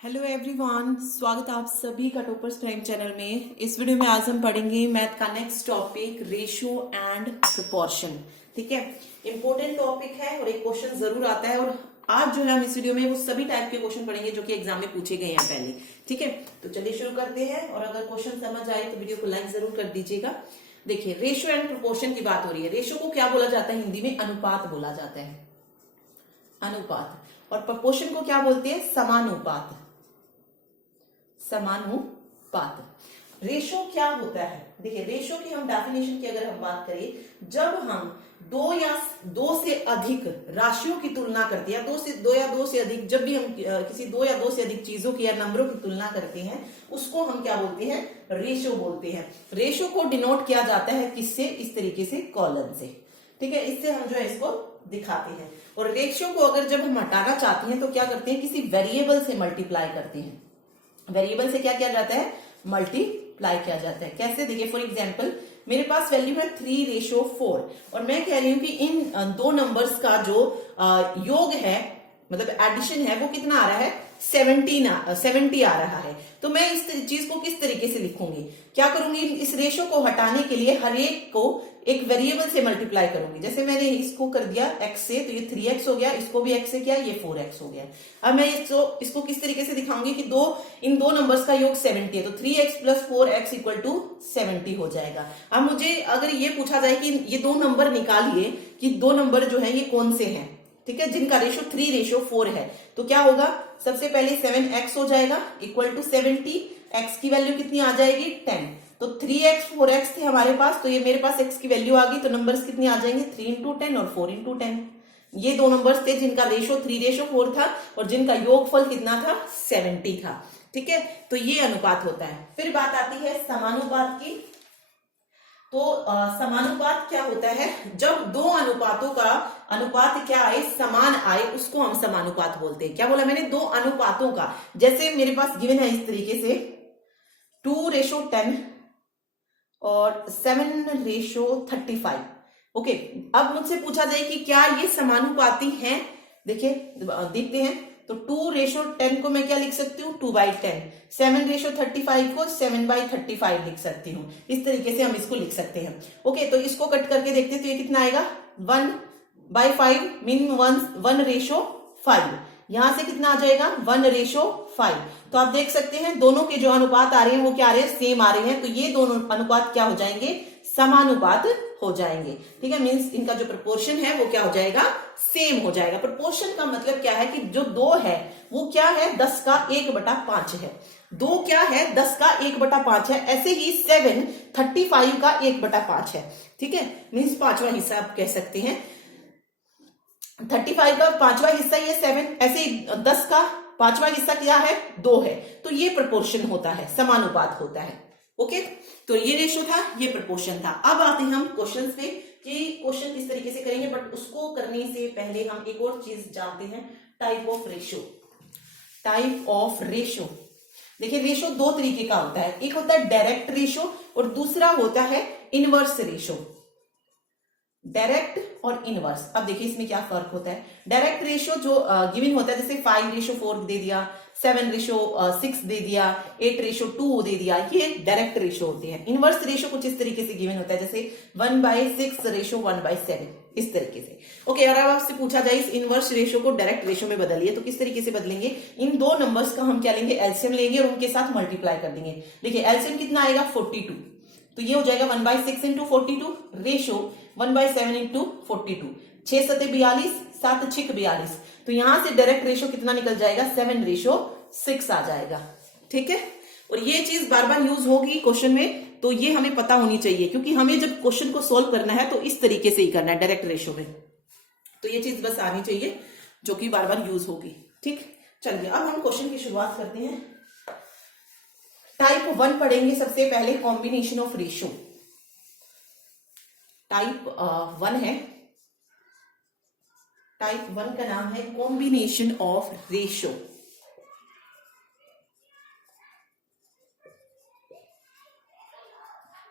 Hello everyone, स्वागत है आप सभी का टॉपर्स प्राइम चैनल में। इस वीडियो में आज हम पढ़ेंगे मैथ का next topic ratio and proportion. ठीक है, इंपॉर्टेंट टॉपिक है और एक क्वेश्चन जरूर आता है। और आज जो है हम इस वीडियो में वो सभी टाइप के क्वेश्चन पढ़ेंगे जो कि एग्जाम में पूछे गए हैं पहले। ठीक है, तो चलिए शुरू करते हैं। और अगर क्वेश्चन समझ आए तो वीडियो को लाइक जरूर कर दीजिएगा। देखिए, रेशियो एंड प्रोपोर्शन की बात हो रही है। रेशियो को क्या बोला जाता है? हिंदी में अनुपात बोला जाता है, अनुपात। और प्रोपोर्शन को क्या बोलते हैं? समानुपात, समानुपात। रेशो क्या होता है? देखिए, रेशो की हम डेफिनेशन की अगर हम बात करें, जब हम दो से अधिक राशियों की तुलना करते हैं, दो या दो से अधिक, जब भी हम किसी दो या दो से अधिक चीजों की या नंबरों की तुलना करते हैं, उसको हम क्या बोलते हैं? रेशो बोलते हैं। रेशो को डिनोट किया जाता है किससे? इस तरीके से, कॉलन से। ठीक है, इससे हम जो है इसको दिखाते हैं। और रेशियो को अगर जब हम हटाना चाहते हैं तो क्या करते हैं? किसी वेरिएबल से मल्टीप्लाई करते हैं। वेरिएबल से क्या किया जाता है? मल्टीप्लाई किया जाता है। कैसे? देखिए, फॉर एग्जांपल मेरे पास वैल्यू है 3:4 और मैं कह रही हूं कि इन दो नंबर्स का जो योग है, मतलब एडिशन है, वो कितना आ रहा है? 70 आ रहा है। तो मैं इस चीज को किस तरीके से लिखूंगी? क्या करूंगी? इस रेशो को हटाने के लिए हर एक को एक वेरिएबल से मल्टीप्लाई करूंगी। जैसे मैंने इसको कर दिया x से, तो ये 3x हो गया, इसको भी x से किया, ये 4x हो गया। अब मैं इसको किस तरीके से दिखाऊंगी कि इन दो नंबर्स का योग 70 है, तो 3x plus 4x equal to 70 हो जाएगा। अब मुझे अगर ये पूछा जाए कि ये दो नंबर निकालिए कि दो नंबर जो है ये कौन से हैं, ठीक है, जिनका रेशो 3:4 है, तो क्या होगा? सबसे पहले 7x हो जाएगा इक्वल टू 70। x की वैल्यू कितनी आ जाएगी? 10। तो 3x 4x थे हमारे पास, तो ये मेरे पास x की वैल्यू आ गई, तो नंबर्स कितने आ जाएंगे? 3 इंटू 10 और 4 इंटू 10। ये दो नंबर्स थे जिनका रेशो 3:4 था और जिनका योगफल कितना था? 70 था। ठीक है, तो ये अनुपात होता है। फिर बात आती है समानुपात की। तो समानुपात क्या होता है? जब दो अनुपातों का अनुपात क्या आए? समान आए, उसको हम समानुपात बोलते हैं। क्या बोला मैंने? दो अनुपातों का। जैसे मेरे पास गिवन है इस तरीके से 2:10 और 7:35। ओके, अब मुझसे पूछा जाए कि क्या ये समानुपाती हैं? देखिए, देखते हैं। तो 2:10 को मैं क्या लिख सकती हूँ? 2/10। 7:35 को 7/35 लिख सकती हूँ। इस तरीके से हम इसको लिख सकते हैं। ओके, तो इसको कट करके देखते हैं तो ये कितना आएगा? 1/5 मीन 1:5। यहां से कितना आ जाएगा? 1:5। तो आप देख सकते हैं दोनों के जो अनुपात आ रहे हैं वो क्या आ रहे हैं? सेम आ रहे हैं। तो ये दोनों अनुपात क्या हो जाएंगे? समानुपात हो जाएंगे। ठीक है, मीन्स इनका जो प्रोपोर्शन है वो क्या हो जाएगा? सेम हो जाएगा। प्रोपोर्शन का मतलब क्या है कि जो दो है वो क्या है? 10 का 1/5 है। दो क्या है? 10 का 1/5 है। ऐसे ही 7 35 का 1/5 है। ठीक है, मीन्स पांचवा हिस्सा आप कह सकते हैं। 35 का पांचवा हिस्सा ये 7, ऐसे ही 10 का पांचवा हिस्सा क्या है? 2 है। तो ये प्रोपोर्शन होता है, समानुपात होता है। ओके, तो ये रेशो था, ये प्रोपोर्शन था। अब आते हैं हम क्वेश्चन पे कि क्वेश्चन किस तरीके से करेंगे, बट उसको करने से पहले हम एक और चीज जानते हैं, type of ratio. Type of ratio. देखिए, रेशो दो तरीके का होता है। एक होता है डायरेक्ट रेशो और दूसरा होता है इनवर्स रेशो। डायरेक्ट और इनवर्स। अब देखिए इसमें क्या फर्क होता है। डायरेक्ट रेशो जो गिवन होता है, जैसे 5:4 दे दिया, 7:6 दे दिया, 8:2 दे दिया, ये डायरेक्ट रेशो होते हैं। इनवर्स रेशो कुछ इस तरीके से गिवन होता है, जैसे 1/6:1/7, इस तरीके से। ओके, और अब आपसे पूछा जाए इस इनवर्स रेशो को डायरेक्ट रेशो में बदलिए, तो किस तरीके से बदलेंगे? इन दो नंबर्स का हम क्या लेंगे? एलसीएम लेंगे और उनके साथ मल्टीप्लाई कर देंगे। देखिए, एलसीएम कितना आएगा? 42। तो ये हो जाएगा 1/6 इंटू 42, रेशो 1/7 इंटू 42। 6 7 42, 7 6 42। तो यहां से डायरेक्ट रेशो कितना निकल जाएगा? 7:6 आ जाएगा। ठीक है, और ये चीज बार बार यूज होगी क्वेश्चन में, तो ये हमें पता होनी चाहिए, क्योंकि हमें जब क्वेश्चन को सोल्व करना है तो इस तरीके से ही करना है, डायरेक्ट रेशो में। तो ये चीज बस आनी चाहिए जो कि बार बार यूज होगी। ठीक, चलिए अब हम क्वेश्चन की शुरुआत करते हैं। टाइप 1 पढ़ेंगे सबसे पहले, कॉम्बिनेशन ऑफ रेशो। टाइप 1 है, टाइप 1 का नाम है कॉम्बिनेशन ऑफ रेशो।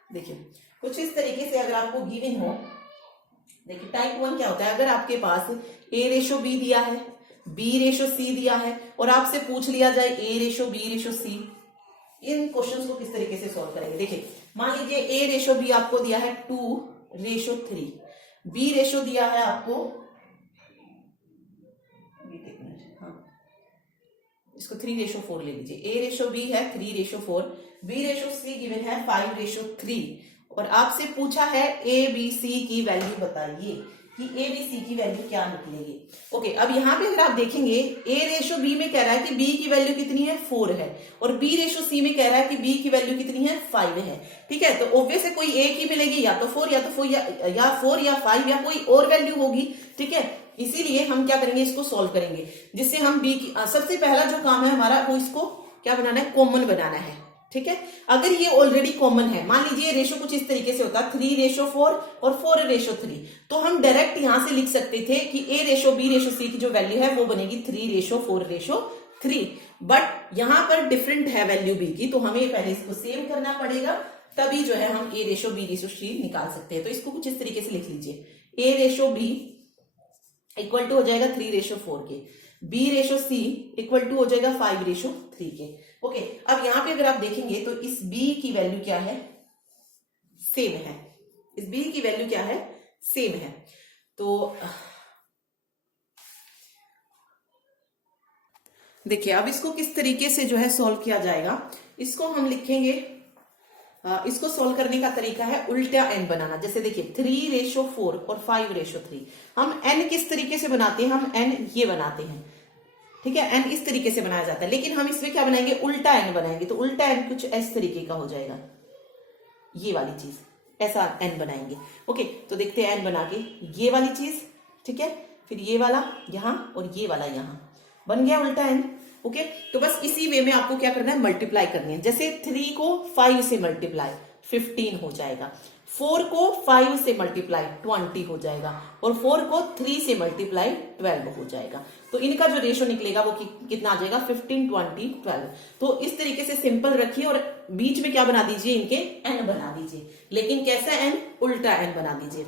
देखिए, कुछ इस तरीके से अगर आपको गिवन हो, देखिए टाइप 1 क्या होता है? अगर आपके पास A/B दिया है, B/C दिया है और आपसे पूछ लिया जाए A/B/C, इन क्वेश्चंस को किस तरीके से सॉल्व करेंगे। देखिए मान लीजिए A/B आपको दिया है 2/3, B रेशो दिया है आपको, इसको 3/4 ले लीजिए। A/B है 3/4, B/C गिवन है 5/3 और आपसे पूछा है ABC की वैल्यू बताइए कि ABC की वैल्यू क्या निकलेगी। ओके, अब यहाँ पे अगर आप देखेंगे A/B में कह रहा है कि B की वैल्यू कितनी है 4 है और B/C में कह रहा है कि B की वैल्यू कितनी है 5 है। ठीक है, तो ऑब्वियस है कोई एक ही मिलेगी, या तो 4 या 4 या 5 या कोई और वैल्यू होगी। ठीक है, इसीलिए हम क्या करेंगे, इसको सॉल्व करेंगे, जिससे हम B की सबसे पहला जो काम है हमारा वो इसको क्या बनाना है, कॉमन बनाना है। ठीक है, अगर ये ऑलरेडी कॉमन है, मान लीजिए रेशो कुछ इस तरीके से होता 3/4 और 4/3, तो हम डायरेक्ट यहां से लिख सकते थे कि A/B/C की जो वैल्यू है वो बनेगी 3/4/3, बट यहां पर डिफरेंट है वैल्यू B की, तो हमें पहले इसको सेम करना पड़ेगा, तभी जो है हम A/B/C निकाल सकते हैं। तो इसको कुछ इस तरीके से लिख लीजिए, A/B इक्वल टू हो जाएगा 3/4 के, B/C इक्वल टू हो जाएगा 5/3 के। ओके, अब यहां पे अगर आप देखेंगे तो इस B की वैल्यू क्या है, सेम है, इस B की वैल्यू क्या है, सेम है। तो देखिए अब इसको किस तरीके से जो है सॉल्व किया जाएगा, इसको हम लिखेंगे, इसको सॉल्व करने का तरीका है उल्टा n बनाना। जैसे देखिए 3/4 और 5/3, हम n किस तरीके से बनाते हैं, हम n ये बनाते हैं। ठीक है, n इस तरीके से बनाया जाता है, लेकिन हम इसमें क्या बनाएंगे, उल्टा n बनाएंगे। तो उल्टा n कुछ इस तरीके का हो जाएगा, ये वाली चीज, ऐसा n बनाएंगे। ओके, तो देखते हैं n बना के, ये वाली चीज, ठीक है, फिर ये वाला यहां और ये वाला यहां, बन गया उल्टा n। ओके, तो बस इसी वे में आपको क्या करना है, मल्टीप्लाई करनी है। जैसे 3 को 5 से मल्टीप्लाई 15 हो जाएगा, 4 को 5 से मल्टीप्लाई 20 हो जाएगा और 4 को 3 से मल्टीप्लाई 12 हो जाएगा। तो इनका जो रेशो निकलेगा वो कितना आ जाएगा, 15, 20, 12। तो इस तरीके से सिंपल रखिए और बीच में क्या बना दीजिए, इनके n बना दीजिए, लेकिन कैसा n, उल्टा n बना दीजिए।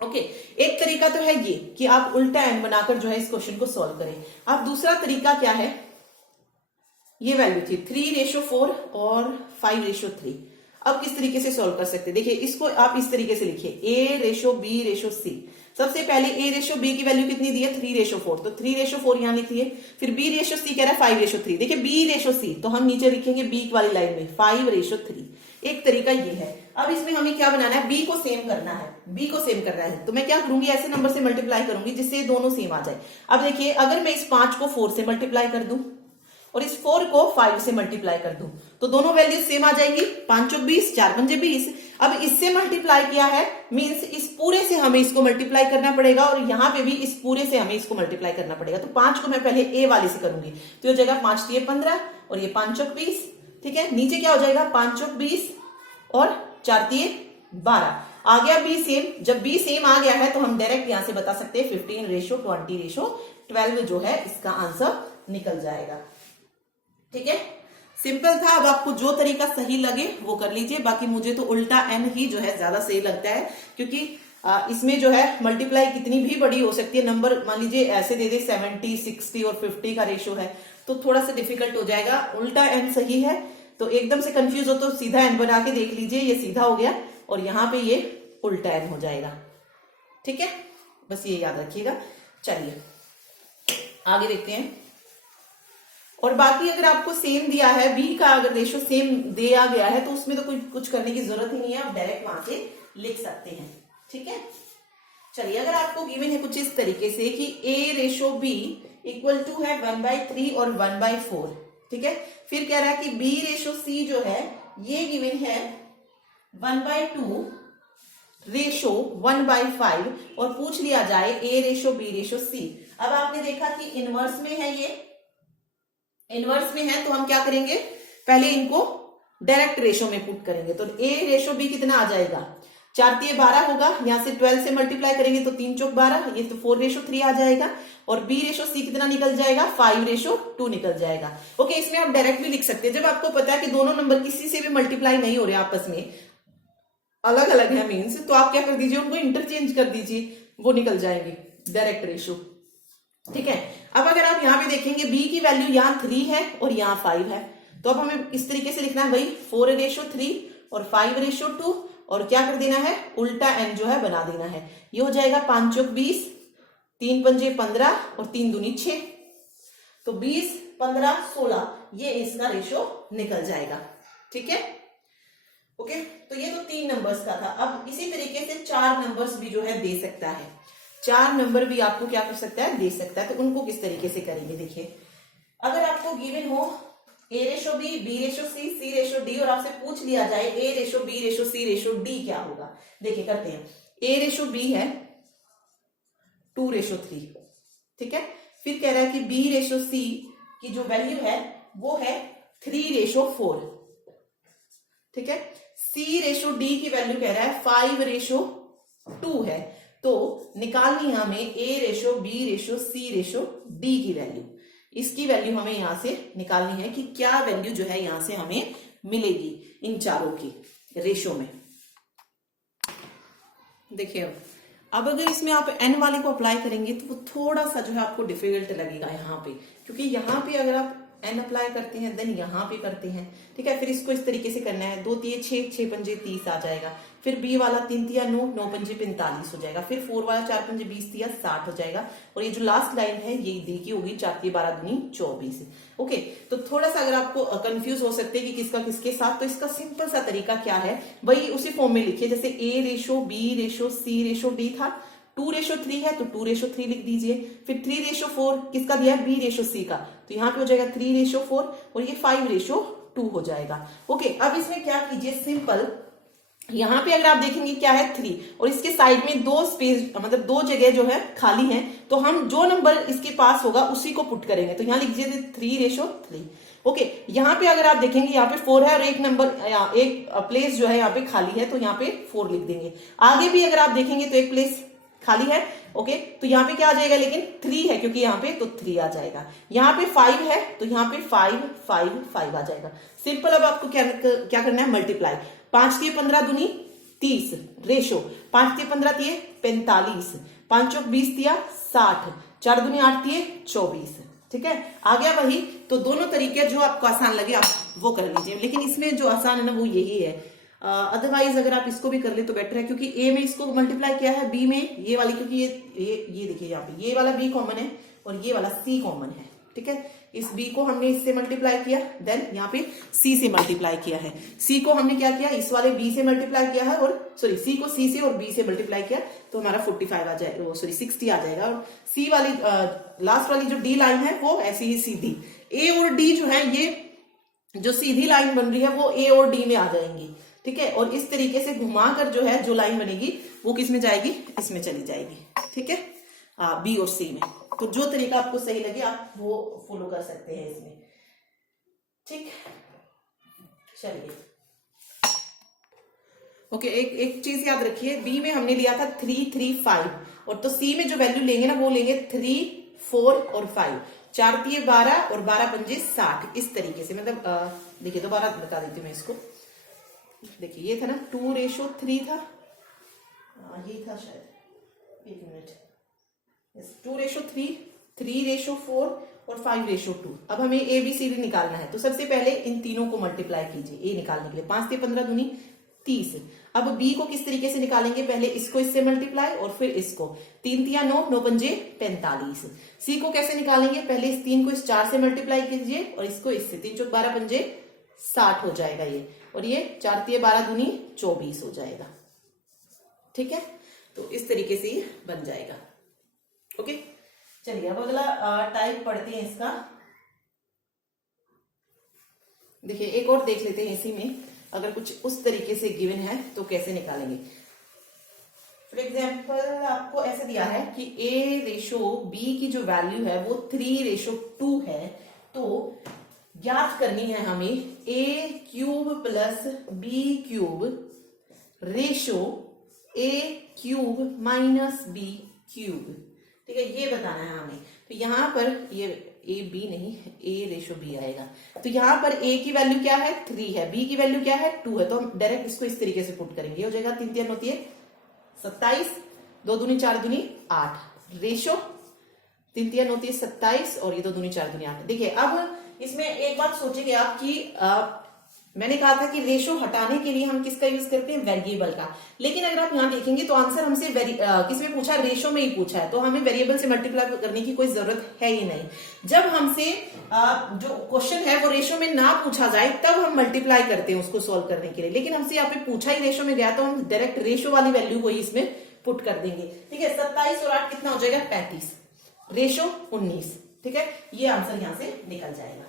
ओके, एक तरीका तो है ये कि आप उल्टा n बनाकर जो है इस क्वेश्चन को सॉल्व करें। अब दूसरा तरीका क्या है, ये वैल्यू थी 3/4 और 5/3, अब किस तरीके से सॉल्व कर सकते हैं, देखिए इसको आप इस तरीके से लिखिए, A/B/C। सबसे पहले A/B की वैल्यू कितनी दी है, 3/4, तो 3/4 यहां लिखिए। फिर B/C कह रहा है 5/3, देखिए B/C, तो हम नीचे लिखेंगे B वाली लाइन में 5/3। एक तरीका ये है। अब इसमें हमें क्या बनाना है, B को सेम करना है, B को सेम करना है, तो मैं क्या करूंगी, ऐसे नंबर से मल्टीप्लाई करूंगी जिससे दोनों सेम आ जाए। अब देखिए अगर मैं इस 5 को 4 से मल्टीप्लाई कर दूं और इस 4 को 5 से मल्टीप्लाई कर दूं तो दोनों वैल्यू सेम आ जाएगी, 5 चौक 20, 4 पंजे 20। अब इससे मल्टीप्लाई किया है मींस इस पूरे से हमें इसको मल्टीप्लाई करना पड़ेगा और यहां पे भी इस पूरे से हमें इसको मल्टीप्लाई करना पड़ेगा। तो 5 को मैं पहले A वाले से करूंगी, तो ये जगह 5 3 15 और ये 5 चौक 20। ठीक है, नीचे क्या हो जाएगा, 5 चौक 20 और 4 3 12। आ गया B सेम। जब B सेम आ गया है तो हम डायरेक्ट यहां से बता सकते हैं 15/20/12 जो है इसका आंसर निकल जाएगा। ठीक है, सिंपल था। अब आपको जो तरीका सही लगे वो कर लीजिए, बाकी मुझे तो उल्टा n ही जो है ज्यादा सही लगता है, क्योंकि इसमें जो है मल्टीप्लाई कितनी भी बड़ी हो सकती है। नंबर मान लीजिए ऐसे दे दे 70, 60 और 50 का रेशो है तो थोड़ा सा डिफिकल्ट हो जाएगा। उल्टा n सही है, तो एकदम से कंफ्यूज हो तो सीधा n बना के देख लीजिए, ये सीधा हो गया और यहाँ पे ये उल्टा n हो जाएगा। ठीक है, बस ये याद रखिएगा। चलिए आगे देखते हैं। और बाकी अगर आपको सेम दिया है, B का अगर रेशो सेम दिया गया है तो उसमें तो कुछ करने की जरूरत ही नहीं है, आप डायरेक्ट वहां से लिख सकते हैं। ठीक है, चलिए अगर आपको गिवन है कुछ इस तरीके से कि A/B इक्वल टू है 1/3 और 1/4। ठीक है, फिर कह रहा है कि B/C जो है ये गिवन है 1/2 रेशो 1/5 और पूछ लिया जाए A/B/C। अब आपने देखा कि इनवर्स में है, ये इनवर्स में है तो हम क्या करेंगे, पहले इनको डायरेक्ट रेशो में पुट करेंगे। तो A/B कितना आ जाएगा, 4 3 12 होगा, यहां से 12 से मल्टीप्लाई करेंगे तो 3 चौक 12, ये तो 4/3 आ जाएगा। और B/C कितना निकल जाएगा, 5/2 निकल जाएगा। ओके, इसमें आप डायरेक्ट भी लिख सकते हैं। जब आपको पता है कि दोनों नंबर किसी से भी मल्टीप्लाई नहीं हो रहे, आपस में अलग अलग है मीन्स, तो आप क्या कर दीजिए, उनको इंटरचेंज कर दीजिए, वो निकल जाएंगे डायरेक्ट रेशो। ठीक है। अब अगर आप यहाँ पे देखेंगे b की वैल्यू यहाँ 3 है और यहाँ 5 है, तो अब हमें इस तरीके से लिखना है भाई 4:3 और 5:2 और क्या कर देना है, उल्टा n जो है बना देना है। ये हो जाएगा 5 चौक 20, 3 पंजे 15 और 3 दूनी 6, तो 20, 15, 16 ये इसका रेशो निकल जाएगा। ठीक है, ओके। तो ये तो 3 नंबर्स का था। अब इसी तरीके से 4 नंबर्स भी जो है दे सकता है, 4 नंबर भी आपको क्या कर सकता है, दे सकता है। तो उनको किस तरीके से करेंगे, देखिए अगर आपको गिवन हो A:B, B:C, C:D और आपसे पूछ लिया जाए A:B, C:D क्या होगा, देखिए करते हैं। A:B है 2:3, ठीक है। फिर कह रहा है कि B:C की जो वैल्यू है वो है 3:4, ठीक है। C:D की वैल्यू कह रहा है 5:2 है। तो निकालनी है हमें A:B:C:D की वैल्यू। इसकी वैल्यू हमें यहां से निकालनी है कि क्या वैल्यू जो है यहां से हमें मिलेगी इन चारों की रेशो में। देखिए अब अगर इसमें आप n वाले को अप्लाई करेंगे तो वो थोड़ा सा जो है आपको डिफिकल्ट लगेगा यहाँ पे, क्योंकि यहाँ पे अगर आप n अप्लाई करते हैं देन यहाँ पे करते हैं, ठीक है। फिर इसको इस तरीके से करना है, 2 तिये 6, 6 पंजे 30 आ जाएगा। फिर b वाला 3 तिया 9, 9 पंजे 45 हो जाएगा। फिर 4 वाला 4 पंजे 20 तिया 60 हो जाएगा। और ये जो लास्ट लाइन है ये दी की होगी 4 तिये 12 दूनी 24। ओके, तो थोड़ा सा अगर आपको कंफ्यूज हो सकते हैं कि किसका किसके साथ, तो इसका सिंपल सा तरीका क्या है, वही उसी फॉर्म में लिखिए जैसे A:B:C:D था। 2:3 है तो 2:3 लिख दीजिए। फिर 3:4 किसका दिया है, B:C का, तो यहाँ पे हो जाएगा 3:4 और ये 5:2 हो जाएगा। ओके, अब इसमें क्या कीजिए, सिंपल यहाँ पे अगर आप देखेंगे क्या है 3 और इसके साइड में 2 स्पेस मतलब 2 जगह जो है खाली है, तो हम जो नंबर इसके पास होगा उसी को पुट करेंगे। तो यहाँ लिख दीजिए 3:3। ओके, यहाँ पे अगर आप देखेंगे यहाँ पे 4 है और एक नंबर एक प्लेस जो है यहाँ पे खाली है, तो यहाँ पे 4 लिख देंगे। आगे भी अगर आप देखेंगे तो एक प्लेस खाली है। ओके, तो यहाँ पे क्या आ जाएगा, लेकिन 3 है क्योंकि यहाँ पे, तो 3 आ जाएगा। यहाँ पे 5 है तो यहाँ पे 5 5 5 आ जाएगा। सिंपल। अब आपको क्या करना है, मल्टीप्लाई। 5 तिये 15 दूनी 30 रेशो, 5 तिये 15 तिये 45, 5 चौक 20 तिया 60, 4 दूनी 8 तिये 24, ठीक है। आ गया वही। तो दोनों तरीके जो आपको आसान लगे आप वो कर लीजिए, लेकिन इसमें जो आसान है ना वो यही है। अदरवाइज अगर आप इसको भी कर ले तो बेटर है, क्योंकि ए में इसको मल्टीप्लाई किया है, बी में ये वाली, क्योंकि ये देखिए यहाँ पे ये वाला बी कॉमन है और ये वाला सी कॉमन है, ठीक है। इस बी को हमने इससे मल्टीप्लाई किया, देन यहाँ पे सी से मल्टीप्लाई किया है। सी को हमने क्या किया, इस वाले बी से मल्टीप्लाई किया है, और सॉरी सी को सी से और बी से मल्टीप्लाई किया, तो हमारा 45 आ जाएगा, सॉरी 60 आ जाएगा। और सी वाली लास्ट वाली जो डी लाइन है वो ऐसी ही सीधी, ए और डी जो है ये जो सीधी लाइन बन रही है वो ए और डी में आ जाएंगी, ठीक है। और इस तरीके से घुमाकर जो है जो लाइन बनेगी वो किस में जाएगी, इसमें चली जाएगी, ठीक है, बी और सी में। तो जो तरीका आपको सही लगे आप वो फॉलो कर सकते हैं इसमें, ठीक। चलिए ओके, एक चीज याद रखिए, बी में हमने लिया था 3 3 5 और तो सी में जो वैल्यू लेंगे ना वो लेंगे 3 4 और 5, 4 तिये 12 और 12 पंजे 60, इस तरीके से। मतलब देखिए दोबारा बता देती हूँ मैं इसको। देखिए ये था ना 2:3 था, ये था शायद, एक मिनट, 2:3, 3:4 और 5:2। अब हमें ABCD निकालना है, तो सबसे पहले इन तीनों को मल्टीप्लाई कीजिए ए निकालने के लिए। 5 तिये 15 दूनी 30। अब बी को किस तरीके से निकालेंगे, पहले इसको इससे मल्टीप्लाई और फिर इसको, 3 तिया 9, 9 पंजे 45। सी को कैसे निकालेंगे, पहले इस 3 को इस 4 से मल्टीप्लाई कीजिए और इसको इससे, 3 चौक 12 पंजे 60 हो जाएगा ये, और ये 4 तिये 12 दूनी 24 हो जाएगा, ठीक है। तो इस तरीके से ये बन जाएगा। ओके, चलिए अब अगला टाइप पढ़ते हैं इसका। देखिए एक और देख लेते हैं इसी में, अगर कुछ उस तरीके से गिवन है तो कैसे निकालेंगे। फॉर एग्जाम्पल आपको ऐसे दिया है कि A:B की जो वैल्यू है वो 3:2 है, तो ज्ञात करनी है हमें A³ plus B³ ratio A³ minus B³, ठीक है, ये बताना है हमें। तो यहां पर ये AB नहीं A:B आएगा। तो यहां पर A की वैल्यू क्या है 3 है, B की वैल्यू क्या है 2 है, तो हम डायरेक्ट इसको इस तरीके से पुट करेंगे। हो जाएगा 3 तिया 9 तिये 27, 2 दूनी 4 दूनी 8 रेशो 3 3 होती है 27 और ये 2 दूनी 4 दूनी 8। देखिए अब इसमें एक बात सोचेंगे आप कि मैंने कहा था कि रेशो हटाने के लिए हम किसका यूज करते हैं, वेरिएबल का। लेकिन अगर आप यहाँ देखेंगे तो आंसर हमसे किसमें पूछा, रेशो में ही पूछा है, तो हमें वेरिएबल से मल्टीप्लाई करने की कोई जरूरत है ही नहीं। जब हमसे जो क्वेश्चन है वो रेशो में ना पूछा जाए तब हम मल्टीप्लाई करते हैं उसको सोल्व करने के लिए। लेकिन हमसे यहाँ पे पूछा ही रेशो में गया तो हम डायरेक्ट रेशो वाली वैल्यू को ही इसमें पुट कर देंगे। ठीक है, 27 और 8 कितना हो जाएगा, 35, रेशो 19। ठीक है, ये आंसर यहां से निकल जाएगा।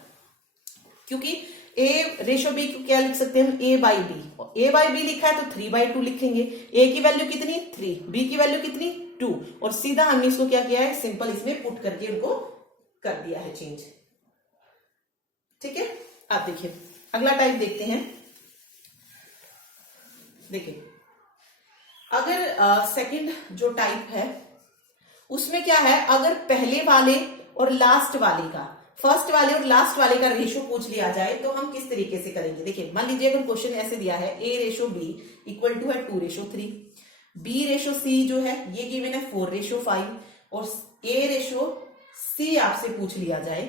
क्योंकि ए रेशो बी को क्या लिख सकते हैं हम, A by B. A by B लिखा है तो 3/2 लिखेंगे। ए की वैल्यू कितनी 3, बी की वैल्यू कितनी 2, और सीधा हमने इसको क्या किया है, सिंपल इसमें पुट करके उनको कर दिया है चेंज। ठीक है, आप देखिए अगला टाइप देखते हैं। देखिए अगर सेकंड जो टाइप है उसमें क्या है, अगर पहले वाले और लास्ट वाले का, फर्स्ट वाले और लास्ट वाले का रेशो पूछ लिया जाए तो हम किस तरीके से करेंगे। देखिए मान लीजिए अगर क्वेश्चन ऐसे दिया है a ratio b equal to है 2:3, b रेशो c जो है ये गिवन है 4:5, और a रेशो c आपसे पूछ लिया जाए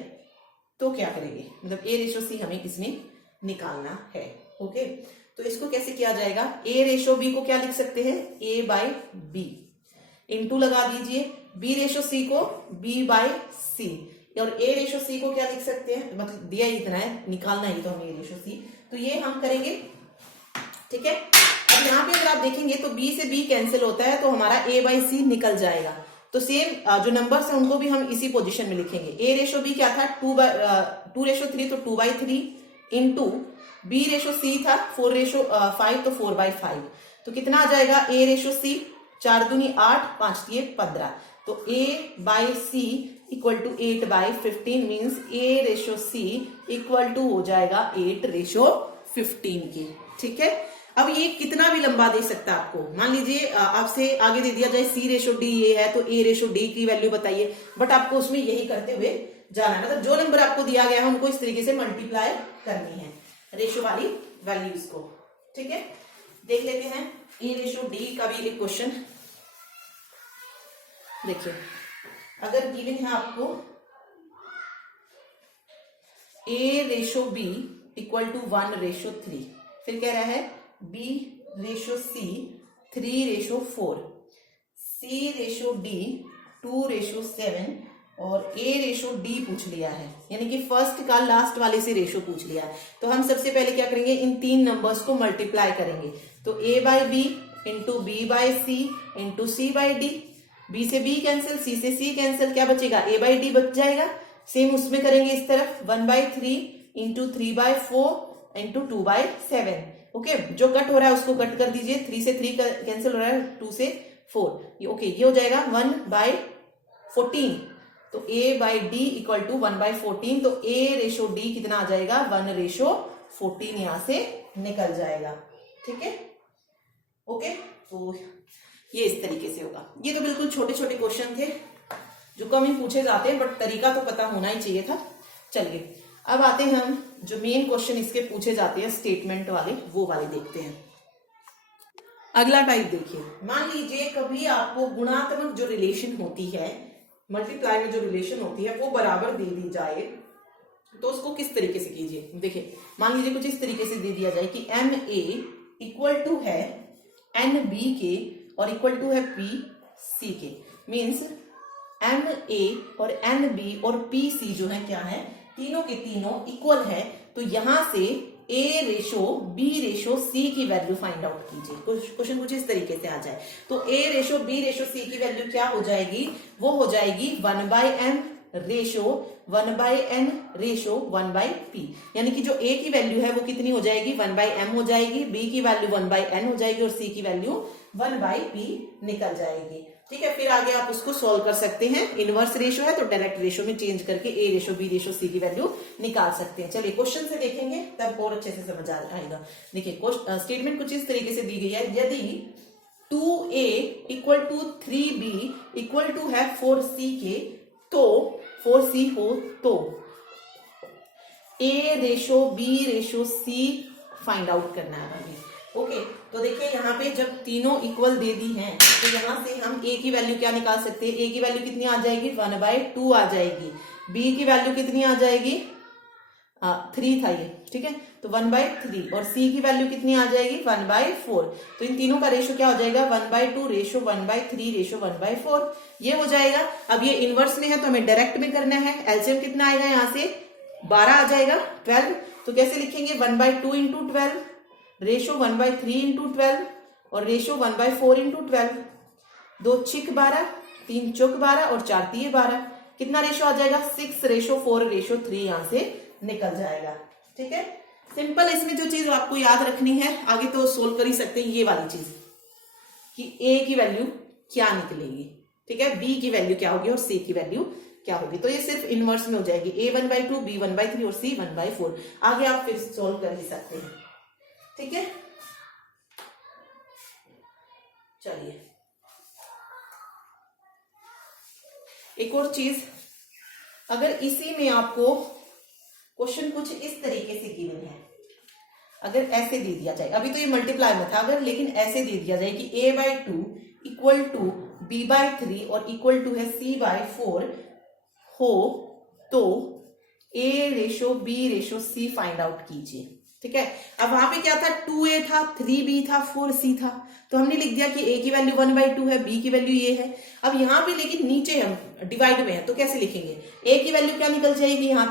तो क्या करेंगे, मतलब a रेशो c हमें इसमें निकालना है। ओके, तो इसको कैसे किया जाएगा, a रेशो b को क्या लिख सकते हैं, a बाई बी, इंटू लगा दीजिए b रेशो c को b बाई सी, और a रेशो c को क्या लिख सकते हैं, मतलब दिया ही इतना है, निकालना ही तो हमें a रेशो c, तो ये हम करेंगे। ठीक है, अब यहाँ पे अगर आप देखेंगे तो b से b कैंसिल होता है तो हमारा a बाई सी निकल जाएगा। तो सेम जो नंबर्स हैं उनको भी हम इसी पोजीशन में लिखेंगे। a रेशो b क्या था 2/3 तो 2/3 इंटू b रेशो c था 4/5 तो 4/5, तो कितना आ जाएगा a रेशो c, 4 दूनी 8, 5 दिए 15, तो a by C equal to 8/15 means a ratio c equal to हो जाएगा 8:15 की। ठीक है, अब ये कितना भी लंबा दे सकता है आपको, मान लीजिए आपसे आगे दे दिया जाए c रेशो d ये है तो a रेशो d की वैल्यू बताइए, बट आपको उसमें यही करते हुए जाना है, मतलब जो नंबर आपको दिया गया है उनको इस तरीके से मल्टीप्लाई करनी है रेशो वाली वैल्यूज को। ठीक है, देख लेते हैं a रेशो d का भी एक क्वेश्चन। देखिए अगर गिवन है आपको a ratio b equal to 1:3, फिर कह रहा है b ratio c 3:4, c ratio d 2:7 और a रेशो d पूछ लिया है, यानी कि फर्स्ट का लास्ट वाले से रेशो पूछ लिया है। तो हम सबसे पहले क्या करेंगे, इन तीन नंबर्स को मल्टीप्लाई करेंगे, तो a by B into B by C into C by D, b से b कैंसिल, c से c कैंसिल, क्या बचेगा a बाई डी बच जाएगा। सेम उसमें करेंगे इस तरफ 1/3 इंटू 3/4 इंटू 2/7। ओके, जो कट हो रहा है उसको कट कर दीजिए, 3 से 3 कैंसिल हो रहा है, 2 से 4, ओके ये हो जाएगा 1/14, तो a by D equal to 1/14, तो a रेशो d कितना आ जाएगा 1:14 यहां से निकल जाएगा। ठीक है, ओके, तो ये इस तरीके से होगा। ये तो बिल्कुल छोटे छोटे क्वेश्चन थे जो कम ही पूछे जाते हैं, बट तरीका तो पता होना ही चाहिए था। चलिए अब आते हैं हम जो मेन क्वेश्चन इसके पूछे जाते हैं स्टेटमेंट वाले, वो वाले देखते हैं। अगला टाइप देखिए, मान लीजिए कभी आपको गुणात्मक जो रिलेशन होती है, मल्टीप्लाई में जो रिलेशन होती है वो बराबर दे दी जाए तो उसको किस तरीके से कीजिए। देखिए मान लीजिए कुछ इस तरीके से दे दिया जाए कि एम ए इक्वल टू है एन बी के और इक्वल टू है पी सी के, मीन्स एम ए और एन बी और पी सी जो है क्या है, तीनों के तीनों इक्वल है। तो यहां से a ratio b ratio c की वैल्यू फाइंड आउट कीजिए। क्वेश्चन कुछ इस तरीके से आ जाए तो a ratio b ratio c की वैल्यू क्या हो जाएगी, वो हो जाएगी 1/m ratio 1/n ratio 1/p, यानी कि जो a की वैल्यू है वो कितनी हो जाएगी 1/m हो जाएगी, b की वैल्यू 1/n हो जाएगी और c की वैल्यू 1/p निकल जाएगी। ठीक है, फिर आगे आप उसको सॉल्व कर सकते हैं, इनवर्स रेशो है तो डायरेक्ट रेशो में चेंज करके a ratio b ratio c की वैल्यू निकाल सकते हैं। चलिए क्वेश्चन से देखेंगे तब और अच्छे से समझ आएगा। देखिए स्टेटमेंट कुछ इस तरीके से दी गई है, यदि 2a equal to 3b equal to है 4c के, तो 4c हो तो a ratio b ratio c find out करना है हमें। ओके, तो देखिए यहाँ पे जब तीनों इक्वल दे दी हैं तो यहाँ से हम a की वैल्यू क्या निकाल सकते हैं, a की वैल्यू कितनी आ जाएगी 1/2 आ जाएगी, b की वैल्यू कितनी आ जाएगी 3 था ये, ठीक है, तो 1/3 और c की वैल्यू कितनी आ जाएगी 1/4। तो इन तीनों का रेशो क्या हो जाएगा 1/2 रेशो 1/3 रेशो 1/4, ये हो जाएगा। अब ये इनवर्स में है तो हमें डायरेक्ट में करना है। एलसीएम कितना आएगा यहाँ से 12 आ जाएगा 12, तो कैसे लिखेंगे 1/2 इंटू 12 रेशो 1/3 इंटू 12 और रेशो 1/4 इंटू 12, 2 छिक 12, 3 चौक 12 और 4 तिये 12, कितना रेशो आ जाएगा 6:4:3 यहां से निकल जाएगा। ठीक है, सिंपल। इसमें जो चीज आपको याद रखनी है, आगे तो सोल्व कर ही सकते हैं, ये वाली चीज कि ए की वैल्यू क्या निकलेगी, ठीक है, बी की वैल्यू क्या होगी और सी की वैल्यू क्या होगी। तो ये सिर्फ इनवर्स में हो जाएगी, ए 1/2 बी 1/3 और सी 1/4। आगे आप फिर सोल्व कर ही सकते हैं। ठीक है, चलिए एक और चीज, अगर इसी में आपको क्वेश्चन कुछ इस तरीके से गिवन है, अगर ऐसे दे दिया जाए, अभी तो ये मल्टीप्लाई में था, अगर लेकिन ऐसे दे दिया जाए कि a/2 इक्वल टू b/3 और इक्वल टू है c/4 हो तो a/b/c फाइंड आउट कीजिए। ठीक है, अब वहां पे क्या था 2a था 3b था 4c था, तो हमने लिख दिया कि a की वैल्यू 1/2 है, b की वैल्यू ये है। अब यहाँ पे लेकिन नीचे हम डिवाइड में है तो कैसे लिखेंगे, a की वैल्यू क्या निकल जाएगी, यहाँ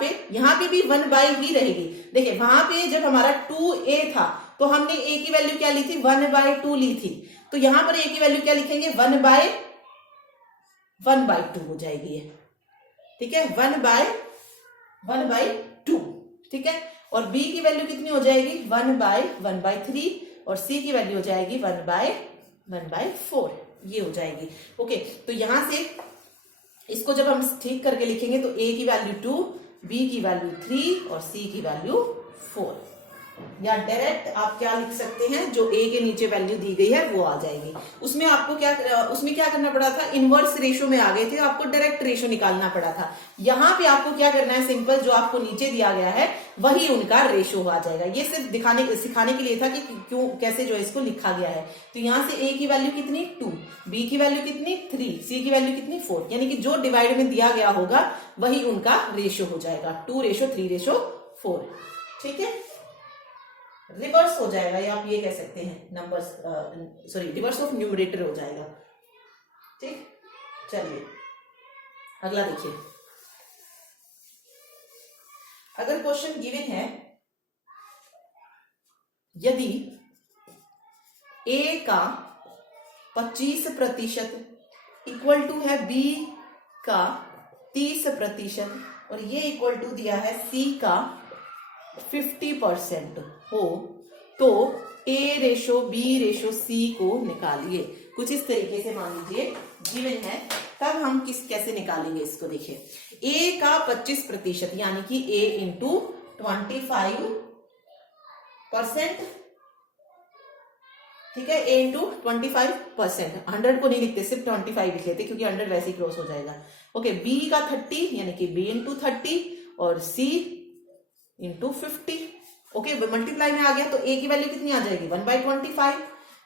पे भी 1/ ही रहेगी। देखिए वहां पे जब हमारा 2a था तो हमने a की वैल्यू क्या ली थी 1/2 ली थी, तो यहाँ पर a की वैल्यू क्या लिखेंगे 1/2 हो जाएगी ये। ठीक है, 1/2। ठीक है, और b की वैल्यू कितनी हो जाएगी 1/3 और c की वैल्यू हो जाएगी 1/4, ये हो जाएगी। ओके, तो यहां से इसको जब हम ठीक करके लिखेंगे तो a की वैल्यू 2, b की वैल्यू 3 और c की वैल्यू 4, या डायरेक्ट आप क्या लिख सकते हैं, जो a के नीचे वैल्यू दी गई है वो आ जाएगी। उसमें आपको क्या करना पड़ा था, इनवर्स रेशो में आ गए थे, आपको डायरेक्ट रेशो निकालना पड़ा था। यहाँ पे आपको क्या करना है, सिंपल जो आपको नीचे दिया गया है वही उनका रेशो आ जाएगा। ये सिर्फ सिखाने के लिए था कि क्यों कैसे जो है इसको लिखा गया है। तो यहाँ से a की वैल्यू कितनी 2, b की वैल्यू कितनी 3, c की वैल्यू कितनी 4, यानी कि जो डिवाइड में दिया गया होगा वही उनका रेशो हो जाएगा, 2:3:4। ठीक है, रिवर्स हो जाएगा, या आप ये कह सकते हैं numbers, sorry reverse of numerator हो जाएगा। ठीक, चलिए अगला देखिए। अगर क्वेश्चन गिवन है, यदि a का 25% इक्वल टू है b का 30% और ये इक्वल टू दिया है c का 50% हो तो a/b/c को निकालिए। कुछ इस तरीके से मान लीजिए गिवन है, तब हम कैसे निकालेंगे इसको। देखिए a का 25% यानी कि a इंटू 25%, ठीक है, a इंटू 25%, 100 को नहीं लिखते, सिर्फ 25 लिख लेते क्योंकि 100 वैसे ही क्रॉस हो जाएगा। ओके, b का 30 यानी कि b इंटू 30 और c इंटू 50। ओके, मल्टीप्लाई में आ गया तो a की वैल्यू कितनी आ जाएगी 1/25,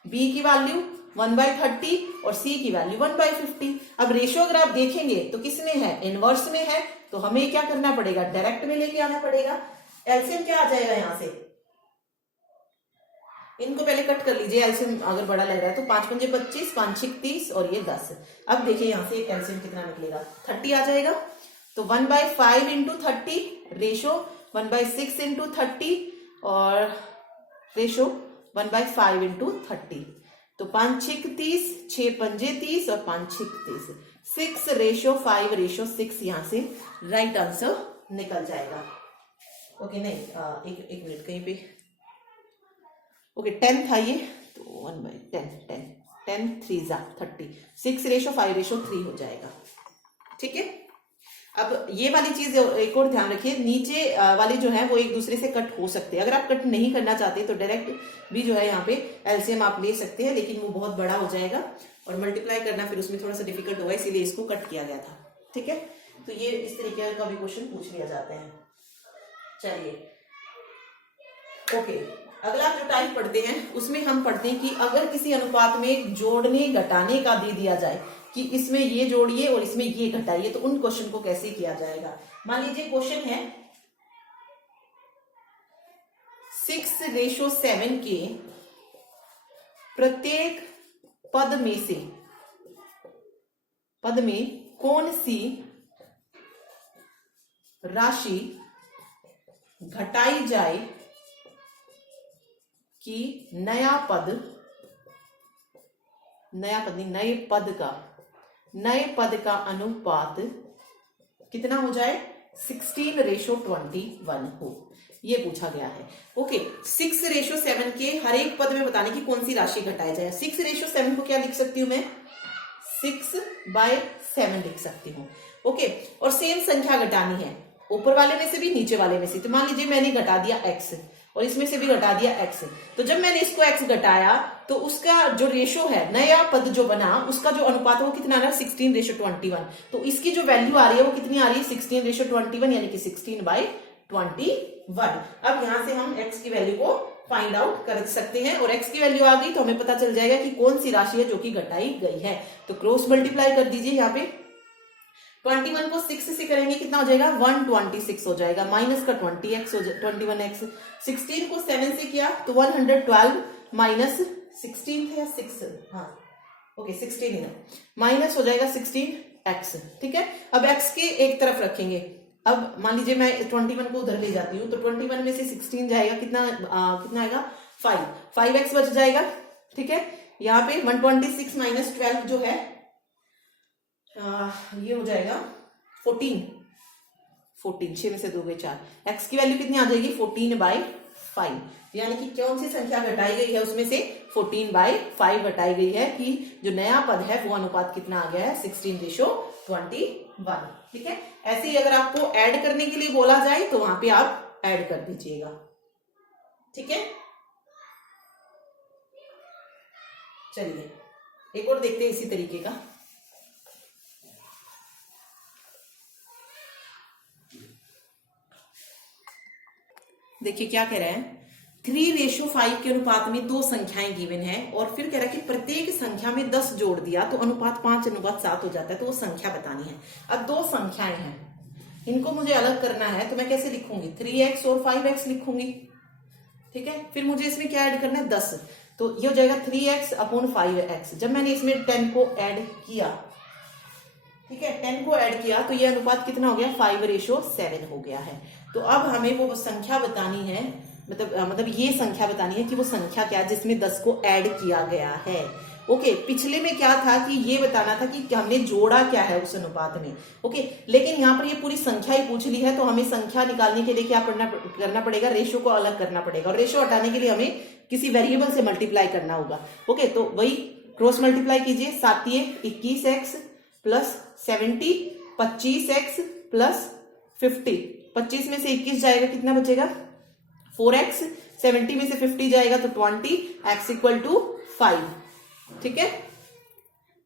b की वैल्यू 1/30 और c की वैल्यू 1/50। अब रेशियो अगर आप देखेंगे तो किस में है, इनवर्स में है, तो हमें क्या करना पड़ेगा, डायरेक्ट में लेके आना पड़ेगा। एलसीएम क्या आ जाएगा यहां से, इनको पहले कट कर लीजिए, एलसीएम अगर बड़ा लग रहा है तो 5×5 = 25, 5×6 = 30 और ये 10। अब देखिए यहां से एलसीएम कितना निकलेगा 30 आ जाएगा, तो 1/5 इंटू 30 रेशो 1/6 इंटू 30 और रेशो 1/5 इंटू 30, तो 5×6 = 30, 6×5 = 30 और 5×6 = 30, 6:5:6 यहां से राइट आंसर निकल जाएगा। ओके, नहीं एक मिनट कहीं पे, ओके 10 था ये, तो 1/10, 10 3 = 30, 6:5:3 हो जाएगा। ठीक है, अब ये वाली चीज एक और ध्यान रखिए, नीचे वाले जो है वो एक दूसरे से कट हो सकते हैं। अगर आप कट नहीं करना चाहते तो डायरेक्ट भी जो है यहाँ पे एलसीएम आप ले सकते हैं, लेकिन वो बहुत बड़ा हो जाएगा और मल्टीप्लाई करना फिर उसमें थोड़ा सा डिफिकल्ट होगा, इसीलिए इसको कट किया गया था। ठीक है, तो ये इस तरीके का भी क्वेश्चन पूछ लिया जाते हैं। चलिए ओके, अगला जो टाइप पढ़ते हैं उसमें हम पढ़ते हैं कि अगर किसी अनुपात में जोड़ने घटाने का दे दिया जाए कि इसमें ये जोड़िए और इसमें ये घटाइए, तो उन क्वेश्चन को कैसे किया जाएगा। मान लीजिए क्वेश्चन है 6:7 के प्रत्येक पद में कौन सी राशि घटाई जाए कि नए पद का अनुपात कितना हो जाए 16:21 हो, ये पूछा गया है। ओके, 6:7 के हर एक पद में बताने की कौन सी राशि घटाई जाए। 6:7 को क्या लिख सकती हूं मैं, 6/7 लिख सकती हूँ। ओके, और सेम संख्या घटानी है, ऊपर वाले में से भी नीचे वाले में से। तो मान लीजिए मैंने घटा दिया x और इसमें से भी घटा दिया x, तो जब मैंने इसको x घटाया तो उसका जो रेशो है, नया पद जो बना उसका जो अनुपात है वो कितना आ रहा है 16:21। तो इसकी जो वैल्यू आ रही है वो कितनी आ रही है 16:21, यानी कि 16/21। अब यहां से हम x की वैल्यू को फाइंड आउट कर सकते हैं, और x की वैल्यू आ गई तो हमें पता चल जाएगा कि कौन सी राशि है जो कि घटाई गई है। तो क्रॉस मल्टीप्लाई कर दीजिए, यहाँ पे 21 को 6 से करेंगे कितना हो जाएगा 126 हो जाएगा, माइनस का 20x हो जाएगा 21x। 16 को 7 से किया तो 112 माइनस 16 है 6, हाँ ओके 16 है, माइनस हो जाएगा 16x। ठीक है, अब x के एक तरफ रखेंगे। अब मान लीजिए मैं 21 को उधर ले जाती हूँ, तो 21 में से 16 जाएगा, कितना कितना आएगा 5x बच जाएगा। ठीक है, यहाँ पे 126 माइनस 12 जो है ये हो जाएगा 14, 6 में से 2 गए 4। x की वैल्यू कितनी आ जाएगी 14/5, यानी कि कौन सी संख्या घटाई गई है उसमें से 14/5 घटाई गई है, कि जो नया पद है वो अनुपात कितना आ गया है 16:21। ठीक है, ऐसे ही अगर आपको ऐड करने के लिए बोला जाए तो वहां पे आप ऐड कर दीजिएगा। ठीक है, चलिए एक और देखते हैं इसी तरीके का। देखिए क्या कह रहे हैं, 3:5 के अनुपात में 2 संख्याएं गिवन है, और फिर कह रहा है कि प्रत्येक संख्या में 10 जोड़ दिया तो अनुपात 5:7 हो जाता है, तो वो संख्या बतानी है। अब 2 संख्याएं हैं, इनको मुझे अलग करना है, तो मैं कैसे लिखूंगी 3x और 5x लिखूंगी। ठीक है, फिर मुझे इसमें क्या ऐड करना है 10, तो ये हो जाएगा 3x/5x। जब मैंने इसमें 10 को ऐड किया, ठीक है 10 को ऐड किया, तो ये अनुपात कितना हो गया 5:7 हो गया है। तो अब हमें वो संख्या बतानी है, मतलब ये संख्या बतानी है कि वो संख्या क्या है जिसमें 10 को ऐड किया गया है। ओके, पिछले में क्या था कि ये बताना था कि हमने जोड़ा क्या है उस अनुपात में। ओके, लेकिन यहाँ पर ये पूरी संख्या ही पूछ ली है, तो हमें संख्या निकालने के लिए क्या करना पड़ेगा, रेशो को अलग करना पड़ेगा, और रेशो हटाने के लिए हमें किसी वेरिएबल से मल्टीप्लाई करना होगा। ओके, तो वही क्रॉस मल्टीप्लाई कीजिए, 7 21x प्लस 70, 25x प्लस 50, 25 में से 21 जाएगा कितना बचेगा 4x, 70 में से 50 जाएगा तो 20, x = 5। ठीक है,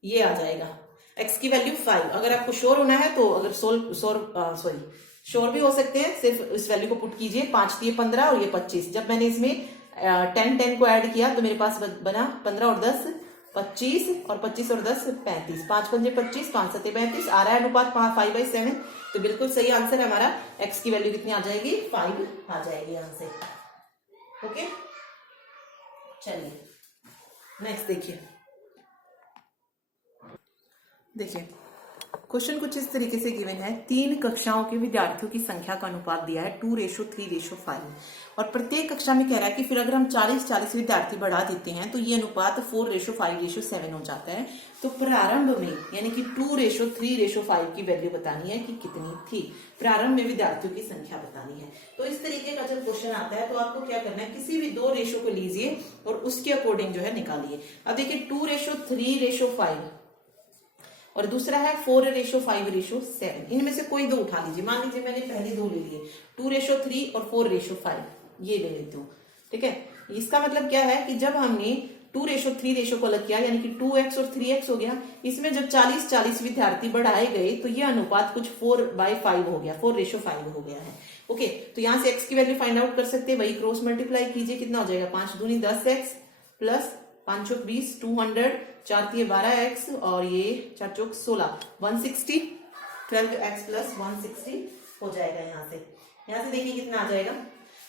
ये आ जाएगा x की वैल्यू 5। अगर आपको श्योर होना है तो अगर श्योर भी हो सकते हैं, सिर्फ इस वैल्यू को पुट कीजिए, 5 × 15 और ये 25। जब मैंने इसमें 10 को ऐड किया तो मेरे पास बना 15 और 10 25, और 25 और 10 35, 5 × 5 25, 5 × 7 32, आ रहा है अनुपात 5/7। तो बिल्कुल सही आंसर है हमारा। x की वैल्यू कितनी आ जाएगी 5 आ जाएगी यहां से। ओके, चलिए नेक्स्ट देखिए क्वेश्चन कुछ इस तरीके से गिवन है, 3 कक्षाओं के विद्यार्थियों की संख्या का अनुपात दिया है 2:3:5, और प्रत्येक कक्षा में कह रहा है कि फिर अगर हम 40 विद्यार्थी बढ़ा देते हैं तो ये अनुपात 4:5:7 हो जाता है। तो प्रारंभ में यानी कि 2:3:5 की वैल्यू बतानी है कि कितनी थी, प्रारंभ में विद्यार्थियों की संख्या बतानी है। तो इस तरीके का जब क्वेश्चन आता है तो आपको क्या करना है, किसी भी 2 रेशो को लीजिए और उसके अकॉर्डिंग जो है निकालिए। अब देखिए 2:3:5 और दूसरा है 4:5:7, इनमें से कोई 2 उठा लीजिए। मान लीजिए मैंने पहले 2 ले लिए, 2:3 और 4:5, ये ले लेती हूँ। ठीक है, इसका मतलब क्या है कि जब हमने 2:3 को अलग किया, यानी कि 2x और 3x हो गया, इसमें जब 40 विद्यार्थी बढ़ाए गए तो ये अनुपात कुछ 4/5 हो गया, 4:5 हो गया है। ओके, तो यहां से x की वैल्यू फाइंड आउट कर सकते हैं, वही क्रॉस मल्टीप्लाई कीजिए, कितना हो जाएगा 5 दूनी 10x प्लस 5 चौक 20 200 4 तिये 12x और ये 4 चौक 16 160 12x प्लस 160 हो जाएगा। यहाँ से देखिए कितना आ जाएगा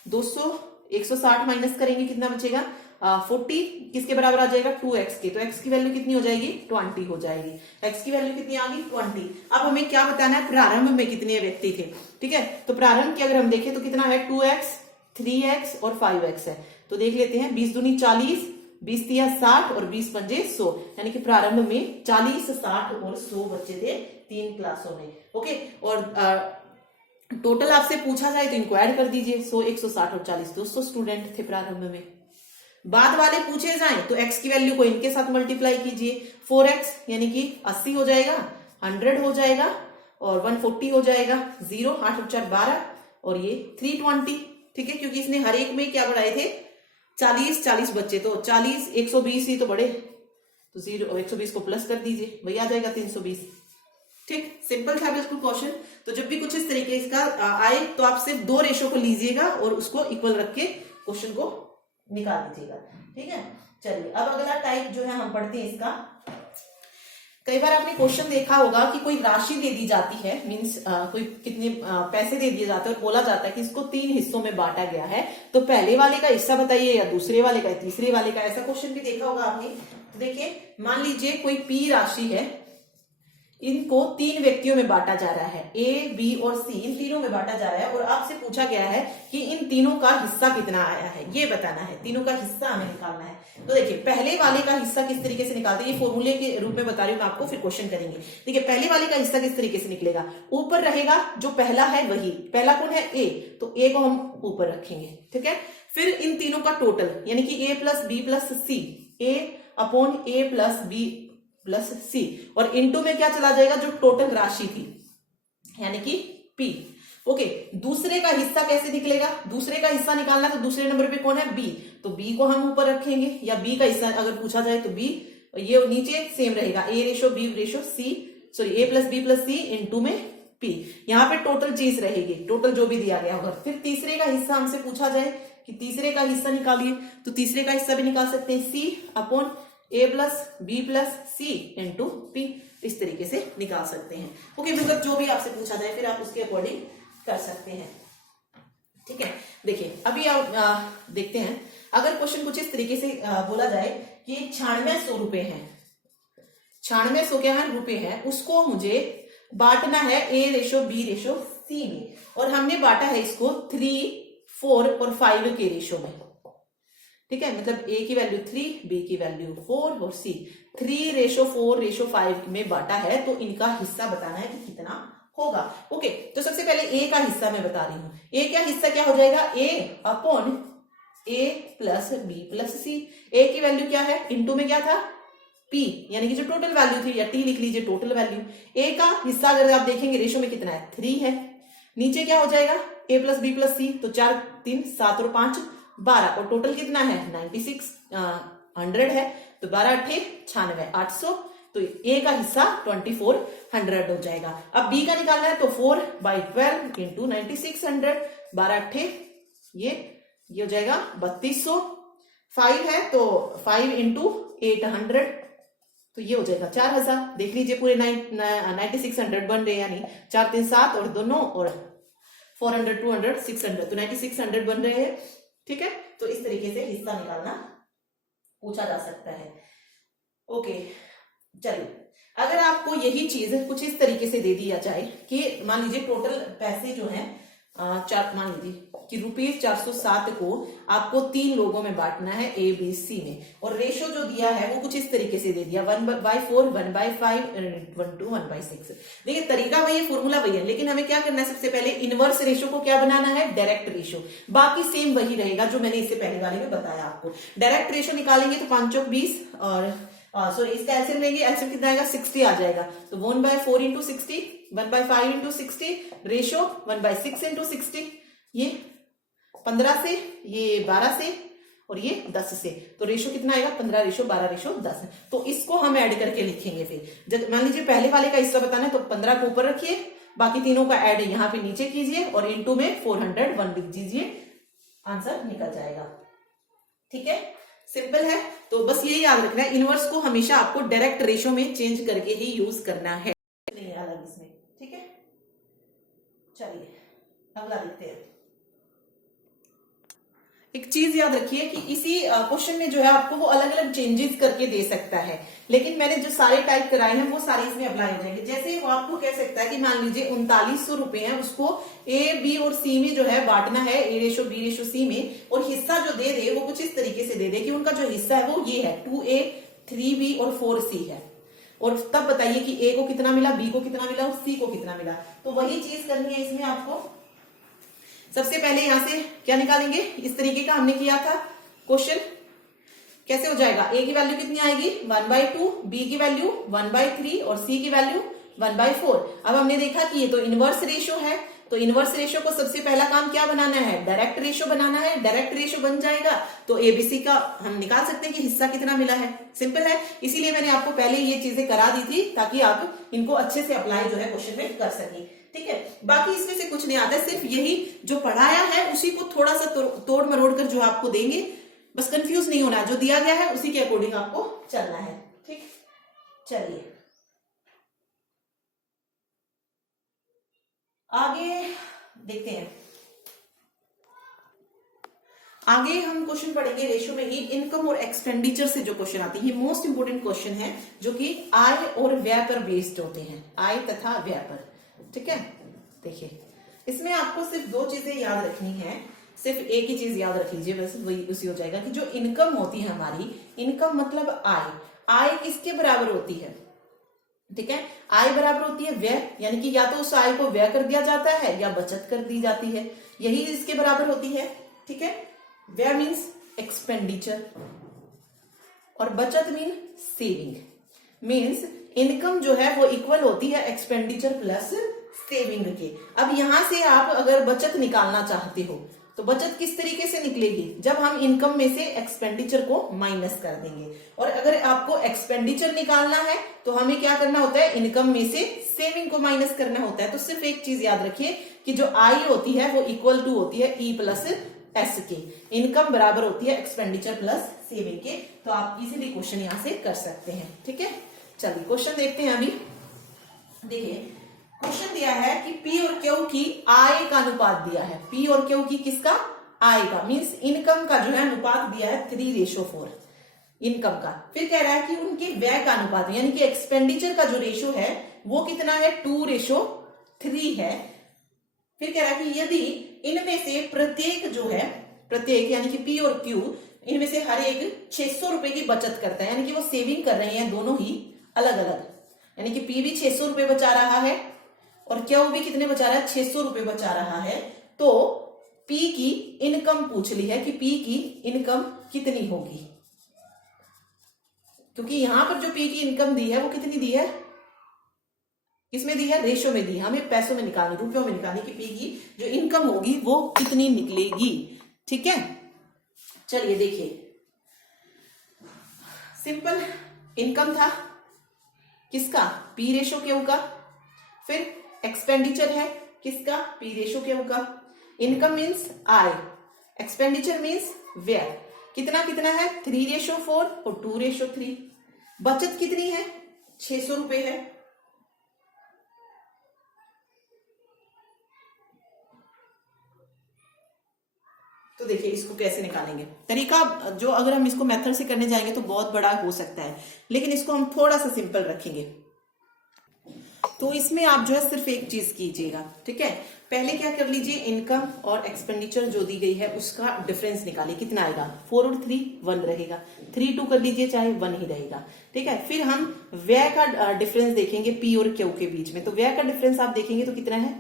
200 160 माइनस करेंगे कितना बचेगा 40 किसके बराबर आ जाएगा 2x के, तो x की वैल्यू कितनी हो जाएगी 20 हो जाएगी। x की वैल्यू कितनी आ गई 20। अब हमें क्या बताना है प्रारंभ में कितने व्यक्ति थे, ठीक है, तो प्रारंभ की अगर हम देखें तो कितना है 2x 3x और 5x है, तो देख लेते हैं 20 दूनी 40 20 तिया 60 और 20 पंजे 100, यानी कि प्रारंभ में 40 60 और 100 बच्चे थे 3 क्लासों में। ओके, और टोटल आपसे पूछा जाए तो इनको ऐड कर दीजिए 100 160 और 40 200 स्टूडेंट थे प्रारंभ में। बाद वाले पूछे जाएं तो x की वैल्यू को इनके साथ मल्टीप्लाई कीजिए 4x यानी कि 80 हो जाएगा 100 हो जाएगा और 140 हो जाएगा 0 8 और 4 12 और ये 320, ठीक है, क्योंकि इसने हर एक में क्या बढ़ाए थे 40 बच्चे, तो 40 120 ही तो बढ़े, तो 0 120 को प्लस कर दीजिए वही आ जाएगा 320। ठीक, सिंपल था बिल्कुल क्वेश्चन। तो जब भी कुछ इस तरीके का आए तो आप सिर्फ 2 रेशो को लीजिएगा और उसको इक्वल रख के क्वेश्चन को निकाल दीजिएगा, ठीक है। चलिए अब अगला टाइप जो है हम पढ़ते हैं इसका। कई बार आपने क्वेश्चन देखा होगा कि कोई राशि दे दी जाती है, मींस कोई कितने पैसे दे दिए जाते हैं और बोला जाता है कि इसको 3 हिस्सों में बांटा गया है, तो पहले वाले का हिस्सा बताइए या दूसरे वाले का, तीसरे वाले का, ऐसा क्वेश्चन भी देखा होगा आपने। तो देखिए मान लीजिए कोई P राशि है, इनको 3 व्यक्तियों में बांटा जा रहा है, A, B और C, इन तीनों में बांटा जा रहा है और आपसे पूछा गया है कि इन तीनों का हिस्सा कितना आया है, ये बताना है, तीनों का हिस्सा हमें निकालना है। तो देखिए पहले वाले का हिस्सा किस तरीके से निकालते हैं, ये फॉर्मूले के रूप में बता रही हूं मैं आपको, फिर क्वेश्चन करेंगे। देखिए पहले वाले का हिस्सा किस तरीके से निकलेगा, ऊपर रहेगा जो पहला है वही, पहला कौन है A, तो A को हम ऊपर रखेंगे, ठीक है। फिर इन तीनों का टोटल यानी कि A plus B plus C, A upon A plus B plus C, और इनटू में क्या चला जाएगा जो टोटल राशि थी यानी कि P। ओके, दूसरे का हिस्सा कैसे निकलेगा, दूसरे का हिस्सा निकालना तो दूसरे नंबर पे कौन है B, तो B को हम ऊपर रखेंगे, या B का हिस्सा अगर पूछा जाए तो B, ये नीचे सेम रहेगा A ratio B ratio C, sorry A plus B plus C into में P, यहाँ पे टोटल चीज रहेगी, टोटल जो भी दिया गया होगा। फिर तीसरे का हिस्सा हमसे पूछा जाए कि तीसरे का हिस्सा निकालिए, तो तीसरे का हिस्सा भी निकाल सकते हैं C upon A plus B plus C into P, इस तरीके से निकाल सकते हैं। ओके, मतलब जो भी आपसे पूछा जाए फिर आप उसके अकॉर्डिंग कर सकते हैं, ठीक है। देखिए अभी आप देखते हैं, अगर क्वेश्चन कुछ इस तरीके से बोला जाए कि 9600 रुपए है, 9600 क्या है रुपए है, उसको मुझे बांटना है A ratio B ratio C में, और हमने बांटा है इसको 3, 4 और 5 के रेशो में, ठीक है, मतलब A की वैल्यू 3, B की वैल्यू 4 और C 3 रेशो 4 रेशो 5 में बांटा है, तो इनका हिस्सा बताना है कि कितना होगा। ओके, तो सबसे पहले A का हिस्सा मैं बता रही हूं, A का हिस्सा क्या हो जाएगा A upon A plus B plus C, A की वैल्यू क्या है, इनटू में क्या था P, यानी कि जो टोटल वैल्यू थी, या T लिख लीजिए टोटल वैल्यू। A का हिस्सा अगर आप देखेंगे रेशो में कितना है 3 है, नीचे क्या हो जाएगा A plus B plus C, तो 4 3 7 और 5 12, और टोटल कितना है 96 100 है, तो 12 8 96 800, तो A का हिस्सा 2400 हो जाएगा। अब B का निकालना है तो 4/12 इंटू 9600, 12 8 ये हो जाएगा 3200, 5 है तो 5 इंटू 800, तो ये हो जाएगा 4000। देख लीजिए पूरे 9600 बन रहे, यानी 4 3 7 और दोनों, और 400 200 600, तो 9600 बन रहे हैं, ठीक है। तो इस तरीके से हिस्सा निकालना पूछा जा सकता है। ओके, चलिए अगर आपको यही चीज कुछ इस तरीके से दे दिया जाए कि मान लीजिए टोटल पैसे जो हैं मान लीजिए कि ₹407 को आपको 3 लोगों में बांटना है A B C में, और रेशो जो दिया है वो कुछ इस तरीके से दे दिया 1/4 1/5 1/2 1/6। देखिए तरीका वही है, फॉर्मूला वही है, लेकिन हमें क्या करना है, सबसे पहले इनवर्स रेशो को क्या बनाना है, डायरेक्ट रेशो, बाकी सेम वही रहेगा जो मैंने इससे पहले वाले में बताया आपको। डायरेक्ट रेशो निकालेंगे तो 5 चौक 20 और सॉरी इसका एलसीएम लेंगे, एलसीएम कितना आएगा 60 आ जाएगा, तो 1/4 इंटू 60 1/5 इंटू 60 रेशो 1/6 इंटू 60, ये 15 से, ये 12 से और ये 10 से, तो रेशो कितना आएगा 15 रेशो 12 रेशो 10। तो इसको हम ऐड करके लिखेंगे। फिर जब मान लीजिए पहले वाले का हिस्सा बताना है तो 15 को ऊपर रखिए, बाकी तीनों का ऐड यहाँ पे नीचे कीजिए और इनटू में 401 लिख दीजिए, आंसर निकल जाएगा। ठीक है, सिंपल है। तो बस ये याद रखना है, इनवर्स को हमेशा आपको डायरेक्ट रेशो में चेंज करके ही यूज करना है, नहीं अलग इसमें। ठीक है, चलिए अगला देखते हैं। एक चीज याद रखिए कि इसी क्वेश्चन में जो है आपको वो अलग अलग चेंजेस करके दे सकता है, लेकिन मैंने जो सारे टाइप कराए हैं वो सारे इसमें अप्लाई हो जाएंगे। जैसे वो आपको कह सकता है कि मान लीजिए 3900 रुपए है, उसको ए बी और सी में जो है बांटना है, ए रेशो बी रेशो सी में, और हिस्सा जो दे दे वो कुछ इस तरीके से दे दे कि उनका जो हिस्सा है वो ये है 2A 3B और 4C है, और तब बताइए कि ए को कितना मिला, बी को कितना मिला और सी को कितना मिला। तो वही चीज करनी है इसमें आपको। सबसे पहले यहां से क्या निकालेंगे, इस तरीके का हमने किया था क्वेश्चन, कैसे हो जाएगा, ए की वैल्यू कितनी आएगी 1/2, बी की वैल्यू 1/3 और सी की वैल्यू 1/4। अब हमने देखा कि ये तो इनवर्स रेशो है, तो इनवर्स रेशो को सबसे पहला काम क्या बनाना है, डायरेक्ट रेशो बनाना है। डायरेक्ट रेशो बन जाएगा तो एबीसी का हम निकाल सकते हैं कि हिस्सा कितना मिला है, सिंपल है। इसीलिए मैंने आपको पहले ये चीजें करा दी थी ताकि आप इनको अच्छे से अप्लाई जो है क्वेश्चन में कर सकें। ठीक है, बाकी इसमें से कुछ नहीं आता है, सिर्फ यही जो पढ़ाया है उसी को थोड़ा सा तोड़ मरोड़ कर जो आपको देंगे, बस कंफ्यूज नहीं होना, जो दिया गया है उसी के अकॉर्डिंग आपको चलना है। ठीक, चलिए आगे देखते हैं। आगे हम क्वेश्चन पढ़ेंगे रेशो में ही इनकम और एक्सपेंडिचर से जो क्वेश्चन आते हैं, ये मोस्ट इंपोर्टेंट क्वेश्चन है जो कि आय और व्यय पर बेस्ड होते हैं, आय तथा व्यय पर। ठीक है, देखिए इसमें आपको सिर्फ दो चीजें याद रखनी है, सिर्फ एक ही चीज याद रख लीजिए, वैसे वही उसी हो जाएगा कि जो इनकम होती है हमारी, इनकम मतलब आय, आय किसके बराबर होती है। ठीक है, आय बराबर होती है व्यय, यानी कि या तो उस आय को व्यय कर दिया जाता है या बचत कर दी जाती है, यही इसके बराबर होती है। ठीक है, व्यय मीन्स एक्सपेंडिचर और बचत मीन सेविंग। मीन्स इनकम जो है वो इक्वल होती है एक्सपेंडिचर प्लस सेविंग के। अब यहां से आप अगर बचत निकालना चाहते हो तो बचत किस तरीके से निकलेगी, जब हम इनकम में से एक्सपेंडिचर को माइनस कर देंगे। और अगर आपको एक्सपेंडिचर निकालना है तो हमें क्या करना होता है, इनकम में से सेविंग को माइनस करना होता है। तो सिर्फ एक चीज याद रखिए कि जो आई होती है वो इक्वल टू होती है ई प्लस एस के, इनकम बराबर होती है एक्सपेंडिचर प्लस सेविंग के। तो आप इजीली क्वेश्चन यहां से कर सकते हैं। ठीक है, चलिए क्वेश्चन देखते हैं। अभी देखिए क्वेश्चन दिया है कि पी और क्यू की आय का अनुपात दिया है, पी और क्यू की किसका, आय का, मींस इनकम का जो है अनुपात दिया है 3:4 इनकम का। फिर कह रहा है कि उनके व्यय का अनुपात यानी कि एक्सपेंडिचर का जो रेशो है वो कितना है 2:3 है। फिर कह रहा है कि यदि इनमें से प्रत्येक जो है, प्रत्येक यानी कि पी और क्यू, इनमें से हर एक 600 रुपए की बचत करता है, यानी कि वो सेविंग कर रहे हैं दोनों ही अलग अलग, यानी कि पी भी 600 रुपए बचा रहा है और क्यू भी कितने बचा रहा है 600 रुपए बचा रहा है। तो पी की इनकम पूछ ली है कि पी की इनकम कितनी होगी, क्योंकि यहां पर जो पी की इनकम दी है वो कितनी दी है, किसमें दी है, रेशो में दी है, हमें पैसों में निकालनी, रुपयों में निकालनी कि पी की जो इनकम होगी वो कितनी निकलेगी। ठीक है, चलिए देखिए सिंपल इनकम था किसका, P/Q का। फिर एक्सपेंडिचर है किसका, P/Q का। इनकम मीन्स आय, एक्सपेंडिचर मीन्स व्यय। कितना कितना है 3:4 और 2:3। बचत कितनी है 600 रुपए है। तो देखिए इसको कैसे निकालेंगे, तरीका जो अगर हम इसको मेथड से करने जाएंगे तो बहुत बड़ा हो सकता है, लेकिन इसको हम थोड़ा सा सिंपल रखेंगे। तो इसमें आप जो है सिर्फ एक चीज कीजिएगा। ठीक है, पहले क्या कर लीजिए, इनकम और एक्सपेंडिचर जो दी गई है उसका डिफरेंस निकालिए, कितना आएगा 4 और 3 1 रहेगा, 3 2 कर लीजिए चाहे 1 ही रहेगा। ठीक है, फिर हम व्यय का डिफरेंस देखेंगे पी और क्यू के बीच में, तो व्यय का डिफरेंस आप देखेंगे तो कितना है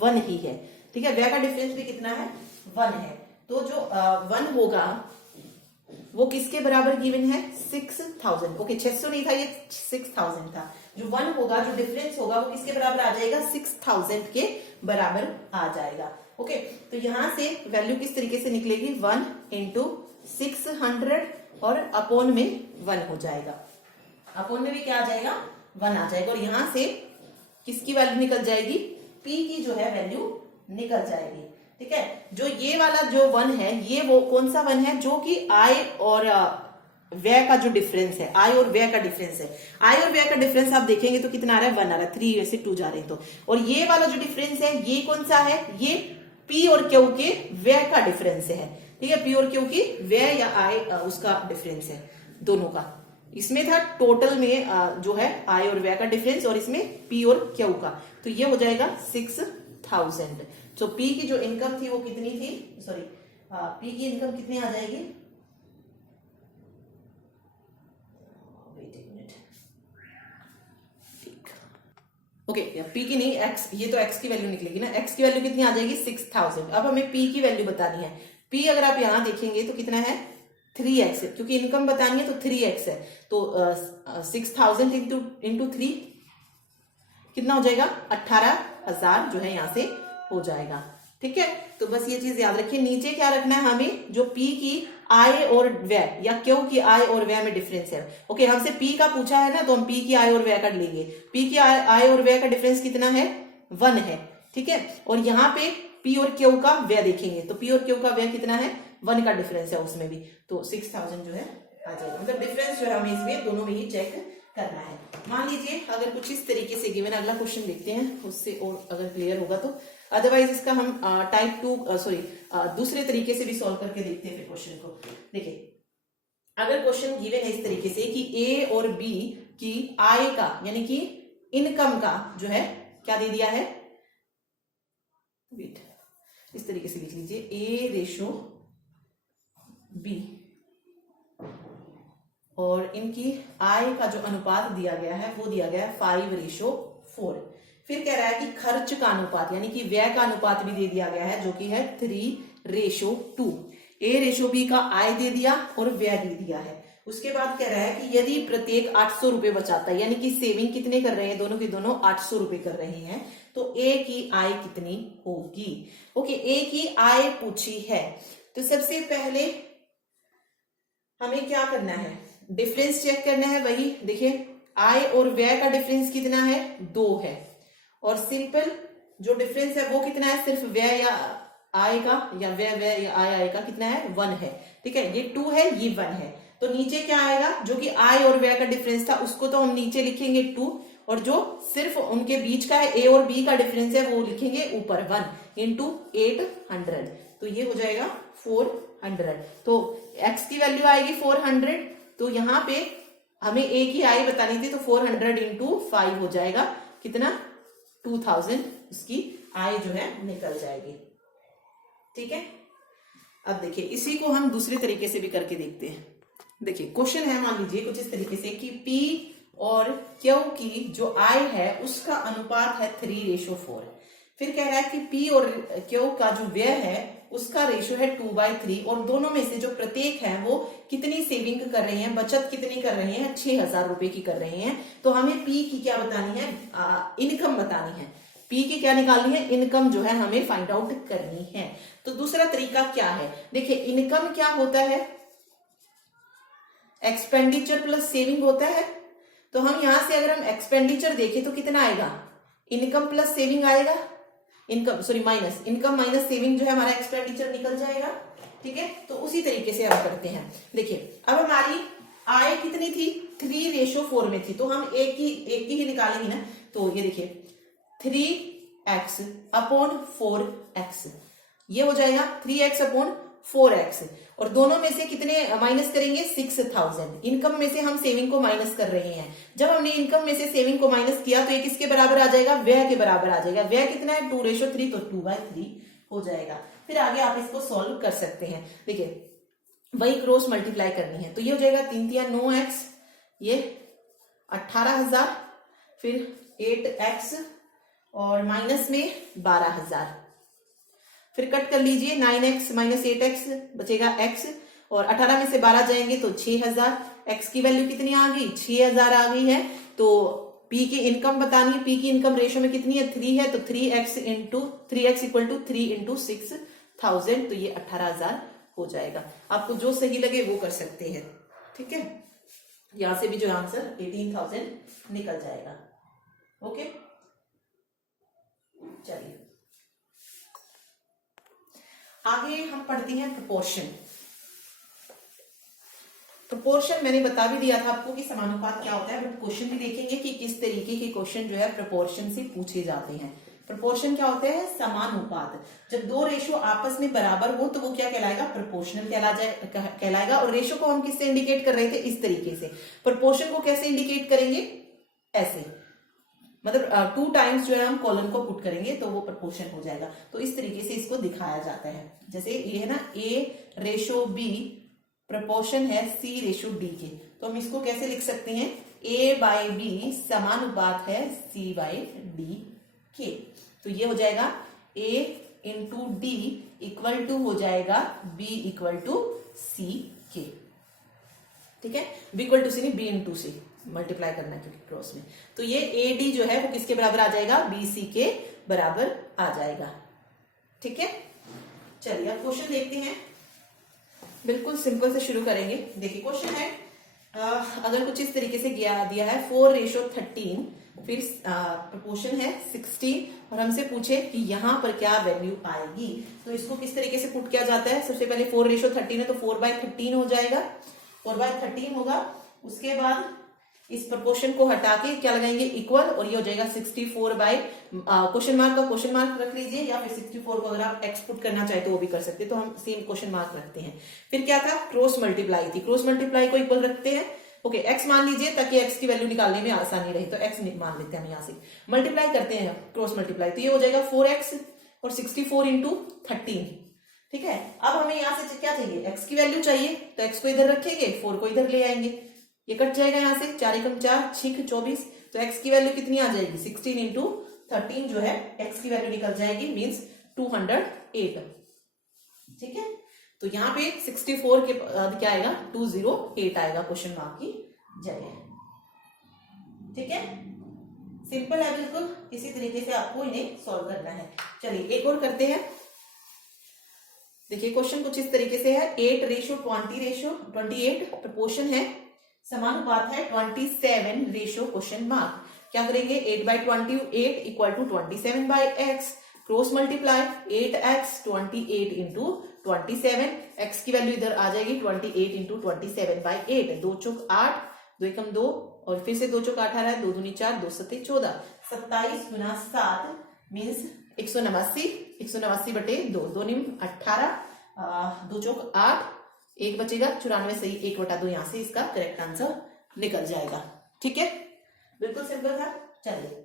1 ही है। ठीक है, व्यय का डिफरेंस भी कितना है 1 है। तो जो 1 होगा वो किसके बराबर गिवन है 6000। ओके 600 नहीं था, ये 6000 था। जो 1 होगा, जो डिफरेंस होगा वो किसके बराबर आ जाएगा 6000 के बराबर आ जाएगा। ओके, तो यहां से वैल्यू किस तरीके से निकलेगी 1 इंटू 600 और अपॉन में 1 हो जाएगा, अपॉन में भी क्या आ जाएगा 1 आ जाएगा। और यहां से किसकी वैल्यू निकल जाएगी P की जो है वैल्यू निकल जाएगी। ठीक है, जो ये वाला जो 1 है, ये वो कौन सा 1 है, जो कि आय और व्यय का जो डिफरेंस है, आय और व्यय का डिफरेंस है। आय और व्यय का डिफरेंस आप देखेंगे तो कितना आ रहा है, 1 आ रहा है, 3 से 2 जा रहे हैं तो। और ये वाला जो डिफरेंस है ये कौन सा है, ये P और Q के व्यय का डिफरेंस है। ठीक है, P और Q की व्यय या आय उसका डिफरेंस है दोनों का। इसमें था टोटल में जो है आय और व्यय का डिफरेंस, और इसमें P और Q का, तो ये हो जाएगा 6000। तो P की जो इनकम थी वो कितनी थी, सॉरी P की इनकम कितनी आ जाएगी, ओके P की नहीं x, ये तो x की वैल्यू निकलेगी ना, x की वैल्यू कितनी आ जाएगी 6000। अब हमें P की वैल्यू बतानी है। P अगर आप यहां देखेंगे तो कितना है 3x, क्योंकि इनकम बतानी है तो 3x है, तो 6000 इंटू 3 कितना हो जाएगा, 18000 जो है यहां से हो जाएगा। ठीक है, तो बस ये चीज याद रखिए। नीचे क्या रखना है हमें, जो P की आय और व्यय या Q की आय और व्यय में डिफरेंस है। ओके, हमसे P का पूछा है ना, तो हम P की आय और व्यय का लेंगे। P की आय और व्यय का डिफरेंस कितना है, 1 है। ठीक है, और यहाँ पे P और Q का व्यय देखेंगे तो P और Q का व्यय कितना है, 1 का डिफरेंस है उसमें भी, तो 6000 जो है आ जाएगा। मतलब डिफरेंस जो है हमें इसमें दोनों में ही चेक करना है। मान लीजिए अगर कुछ इस तरीके से गिवन, अगला क्वेश्चन देखते हैं, उससे और अगर क्लियर होगा तो, अदरवाइज इसका हम टाइप 2 दूसरे तरीके से भी सॉल्व करके देखते हैं फिर क्वेश्चन को। देखिए, अगर क्वेश्चन गिवन है इस तरीके से कि A और B की आय का यानी कि इनकम का जो है क्या दे दिया है, वेट इस तरीके से लिख लीजिए, A रेशो B, और इनकी आय का जो अनुपात दिया गया है वो दिया गया है 5:4। फिर कह रहा है कि खर्च का अनुपात यानी कि व्यय का अनुपात भी दे दिया गया है, जो कि है 3:2। A रेशो B का आय दे दिया और व्यय दे दिया है। उसके बाद कह रहा है कि यदि प्रत्येक 800 रुपए बचाता है, यानी कि सेविंग कितने कर रहे हैं, दोनों के दोनों 800 रुपए कर रहे हैं, तो A की आय कितनी होगी। ओके, A की आय पूछी है, तो सबसे पहले हमें क्या करना है, डिफरेंस चेक करना है। वही देखिए, आय और व्यय का डिफरेंस कितना है, 2 है, और सिंपल जो डिफरेंस है वो कितना है, सिर्फ व्यय या आय का, या व्यय या आय का कितना है, 1 है। ठीक है, ये 2 है, ये 1 है, तो नीचे क्या आएगा, जो कि आय और व्यय का डिफरेंस था उसको तो हम नीचे लिखेंगे 2, और जो सिर्फ उनके बीच का है A और B का डिफरेंस है वो लिखेंगे ऊपर 1 इंटू 800, तो ये हो जाएगा 400। तो x की वैल्यू आएगी 400, तो यहाँ पे हमें A की आय बतानी थी, तो 400 इंटू 5 हो जाएगा कितना, 2000 उसकी आय जो है निकल जाएगी। ठीक है, अब देखिए इसी को हम दूसरे तरीके से भी करके देखते हैं। देखिए क्वेश्चन है, मान लीजिए कुछ इस तरीके से कि P और Q की जो आय है उसका अनुपात है 3:4। फिर कह रहा है कि P और Q का जो व्यय है उसका रेशो है 2/3, और दोनों में से जो प्रत्येक है वो कितनी सेविंग कर रहे हैं, बचत कितनी कर रहे हैं, 6000 रुपए की कर रहे हैं। तो हमें P की क्या बतानी है, इनकम बतानी है। P की क्या निकालनी है, इनकम जो है हमें फाइंड आउट करनी है। तो दूसरा तरीका क्या है, देखिए इनकम क्या होता है, एक्सपेंडिचर प्लस सेविंग होता है। तो हम यहां से अगर हम एक्सपेंडिचर देखें तो कितना आएगा, इनकम प्लस सेविंग आएगा, income sorry minus, income minus saving जो है हमारा एक्सपेंडिचर निकल जाएगा। ठीक है, तो उसी तरीके से हम करते हैं। देखिए अब हमारी आय कितनी थी, 3:4 में थी, तो हम एक की ही निकालेंगे ना। तो ये देखिए 3x अपॉन 4x, ये हो जाएगा 3x अपॉन 4x, और दोनों में से कितने माइनस करेंगे, 6000। इनकम में से हम सेविंग को माइनस कर रहे हैं। जब हमने इनकम में से सेविंग को माइनस किया तो ये किसके बराबर आ जाएगा, व्यय के बराबर आ जाएगा। व्यय कितना है, 2:3, तो 2/3 हो जाएगा। फिर आगे आप इसको सॉल्व कर सकते हैं। देखिए वही क्रॉस मल्टीप्लाई करनी है, तो ये हो जाएगा 3×3 9x, ये 18000, फिर 8x और माइनस में 12000, फिर कट कर लीजिए, 9x माइनस 8x बचेगा x, और 18 में से 12 जाएंगे तो 6000। x की वैल्यू कितनी आ गई, 6000 आ गई है। तो P की इनकम बतानी है, P की इनकम रेशो में कितनी है, 3 है, तो 3x इक्वल टू 3 इंटू 6000, तो ये 18000 हो जाएगा। आपको जो सही लगे वो कर सकते हैं। ठीक है, यहां से भी जो आंसर 18000 निकल जाएगा। ओके। चलिए आगे हम पढ़ते हैं प्रोपोर्शन। प्रोपोर्शन मैंने बता भी दिया था आपको कि समानुपात क्या होता है, बट क्वेश्चन भी देखेंगे कि किस तरीके के क्वेश्चन जो है प्रोपोर्शन से पूछे जाते हैं। प्रोपोर्शन क्या होते हैं? समानुपात। जब दो रेशो आपस में बराबर हो तो वो क्या कहलाएगा? प्रोपोर्शनल कहलाएगा। और रेशो को हम किससे इंडिकेट कर रहे थे? इस तरीके से। प्रोपोर्शन को कैसे इंडिकेट करेंगे? ऐसे, मतलब 2 टाइम्स जो है हम कॉलन को पुट करेंगे तो वो प्रोपोर्शन हो जाएगा। तो इस तरीके से इसको दिखाया जाता है। जैसे ये है ना A/B प्रोपोर्शन है C/D के, तो हम इसको कैसे लिख सकते हैं? A/B समानुपात है C/D के। तो ये हो जाएगा A/D इक्वल टू हो जाएगा B इक्वल टू C के। ठीक है, B इक्वल टू C नहीं, B इंटू C मल्टीप्लाई करना है क्योंकि क्रॉस में। तो ये AD जो है वो किसके बराबर आ जाएगा? BC के बराबर आ जाएगा। ठीक है, चलिए अब क्वेश्चन देखते हैं। बिल्कुल सिंपल से शुरू करेंगे। देखिए क्वेश्चन है, अगर कुछ इस तरीके से दिया है 4:13, फिर प्रोपोर्शन है 16 और हमसे पूछे कि यहाँ पर क्या वैल्यू आएगी, तो इसको किस तरीके से पुट किया जाता है? सबसे पहले 4:13 है तो 4/13 हो जाएगा, 4/13 होगा। उसके बाद इस प्रोपोर्शन को हटा के क्या लगाएंगे? इक्वल, और ये हो जाएगा 64 बाय क्वेश्चन मार्क का क्वेश्चन मार्क रख लीजिए, या फिर 64 को अगर आप एक्स पुट करना चाहे तो वो भी कर सकते हैं, तो हम सेम क्वेश्चन मार्क रखते हैं। फिर क्या था? क्रॉस मल्टीप्लाई थी, क्रॉस मल्टीप्लाई को इक्वल रखते हैं। ओके, एक्स मान लीजिए ताकि एक्स की वैल्यू निकालने में आसानी रहे, तो एक्स मान लेते हैं हम यहाँ से। मल्टीप्लाई करते हैं क्रॉस मल्टीप्लाई, तो ये हो जाएगा 4x और 64 इंटू 13। ठीक है, अब हमें यहाँ से क्या चाहिए? एक्स की वैल्यू चाहिए, तो एक्स को इधर रखेंगे, 4 को इधर ले आएंगे, ये कट जाएगा यहाँ से, 4 एकम 4, 6 24, तो x की वैल्यू कितनी आ जाएगी? 16 इंटू 13 जो है x की वैल्यू निकल जाएगी, मीन्स 208। ठीक है, तो यहाँ पे 64 के बाद क्या आएगा? 208 आएगा क्वेश्चन मार्क की जगह। ठीक है, सिंपल है बिल्कुल। इसी तरीके से आपको इन्हें सॉल्व करना है। चलिए एक और करते हैं। देखिए क्वेश्चन कुछ इस तरीके से है, 8:20 प्रोपोर्शन है, समानुपात है 27 क्वेश्चन मार्क। क्या करेंगे? 8/28 equal to 27/x, cross multiply 8x 28 into 27, x की वैल्यू इधर आ जाएगी 28 इंटू 27/8, 2 चौक 8, 2 एकम 2 और फिर से 2 चौक 8 आ रहा है, 2 दूनी 4, 2 सत्ते 14, 27 गुना 7 मीन्स 189, 189 बटे 2, 2 निम 18, 2 चौक 8, 1 बचेगा 94, सही 1/2 यहाँ से इसका करेक्ट आंसर निकल जाएगा। ठीक है, बिल्कुल सिंपल था। चलिए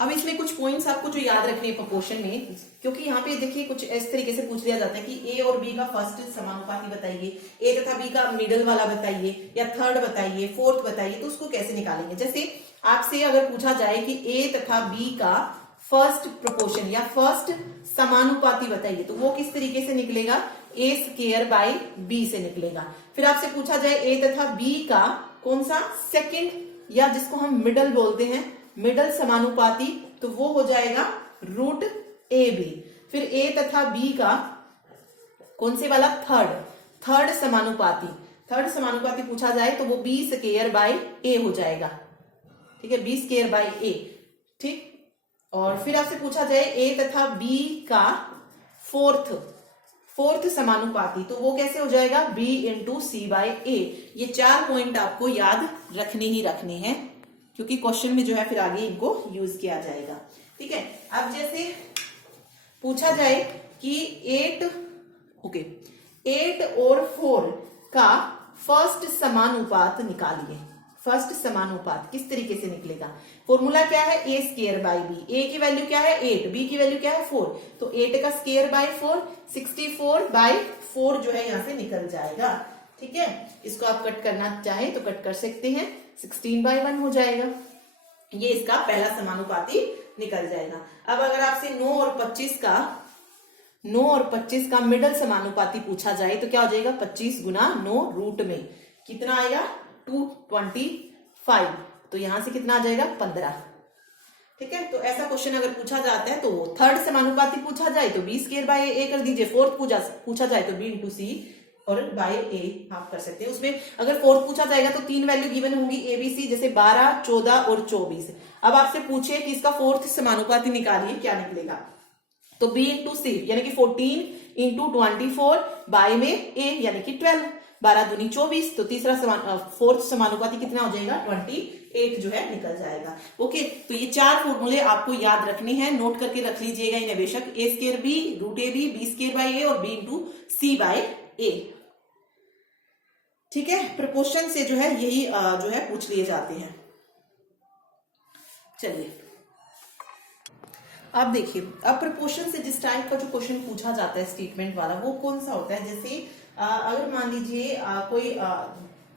अब इसमें कुछ पॉइंट्स आपको जो याद रखने हैं प्रोपोर्शन में, क्योंकि यहाँ पे देखिए कुछ इस तरीके से पूछ लिया जाता है कि ए और बी का फर्स्ट समानुपाती बताइए, ए तथा बी का मिडल वाला बताइए, या थर्ड बताइए, फोर्थ बताइए, तो उसको कैसे निकालेंगे? जैसे आपसे अगर पूछा जाए कि ए तथा बी का फर्स्ट प्रोपोर्शन या फर्स्ट समानुपाती बताइए, तो वो किस तरीके से निकलेगा? a² b से निकलेगा। फिर आपसे पूछा जाए ए तथा बी का कौन सा सेकंड, या जिसको हम मिडल बोलते हैं, मिडल समानुपाती, तो वो हो जाएगा √ab। फिर ए तथा बी का कौन से वाला? थर्ड समानुपाती, थर्ड समानुपाती पूछा जाए तो वो b² हो जाएगा। ठीक है, b²a। ठीक, और फिर आपसे पूछा जाए ए तथा बी का फोर्थ समानुपाती, तो वो कैसे हो जाएगा? b into c/a। ये 4 पॉइंट आपको याद रखने ही रखने हैं, क्योंकि क्वेश्चन में जो है फिर आगे इनको यूज किया जाएगा। ठीक है, अब जैसे पूछा जाए कि 8 और 4 का फर्स्ट समानुपात निकालिए। फर्स्ट समानुपात किस तरीके से निकलेगा? फॉर्मूला क्या है? a²/b। a की वैल्यू क्या है? 8, b की वैल्यू क्या है? 4, तो 8 का स्क्वायर/4, 64/4 जो है यहाँ से निकल जाएगा। ठीक है, इसको आप कट करना चाहें तो कट कर सकते हैं, 16/1 हो जाएगा। ये इसका पहला समानुपाती निकल जाएगा। अब अगर आपसे 9 और 25 का मिडल समानुपाती पूछा जाए तो क्या हो जाएगा? 25 गुना 9 रूट में कितना आएगा? 225, तो यहां से कितना आ जाएगा? 15। ठीक है, तो ऐसा क्वेश्चन अगर पूछा जाता है तो थर्ड समानुपाती पूछा जाए तो b² a कर दीजिए, फोर्थ पूछा जाए तो b इंटू c और बाय ए आप कर सकते हैं। उसमें अगर फोर्थ पूछा जाएगा तो 3 वैल्यू गिवन होंगी एबीसी, जैसे 12, 14 और 24। अब आपसे पूछे कि इसका फोर्थ समानुपाती निकालिए, क्या निकलेगा? तो बी इंटू सी यानी कि 14 इंटू 24 बाय में ए यानी कि 12, 12 दूनी 24, तो तीसरा फोर्थ समानुपाती कितना हो जाएगा? 28 जो है निकल जाएगा। ओके, तो ये 4 फॉर्मूले आपको याद रखने हैं, नोट करके रख लीजिएगा इन्हें बेशक। A square B root A B square by A और B into C by A. ठीक है, प्रपोर्शन से जो है यही जो है पूछ लिए जाते हैं। चलिए अब देखिए, अब प्रपोर्शन से जिस टाइप का जो क्वेश्चन पूछा जाता है स्टेटमेंट वाला, वो कौन सा होता है? जैसे अगर मान लीजिए कोई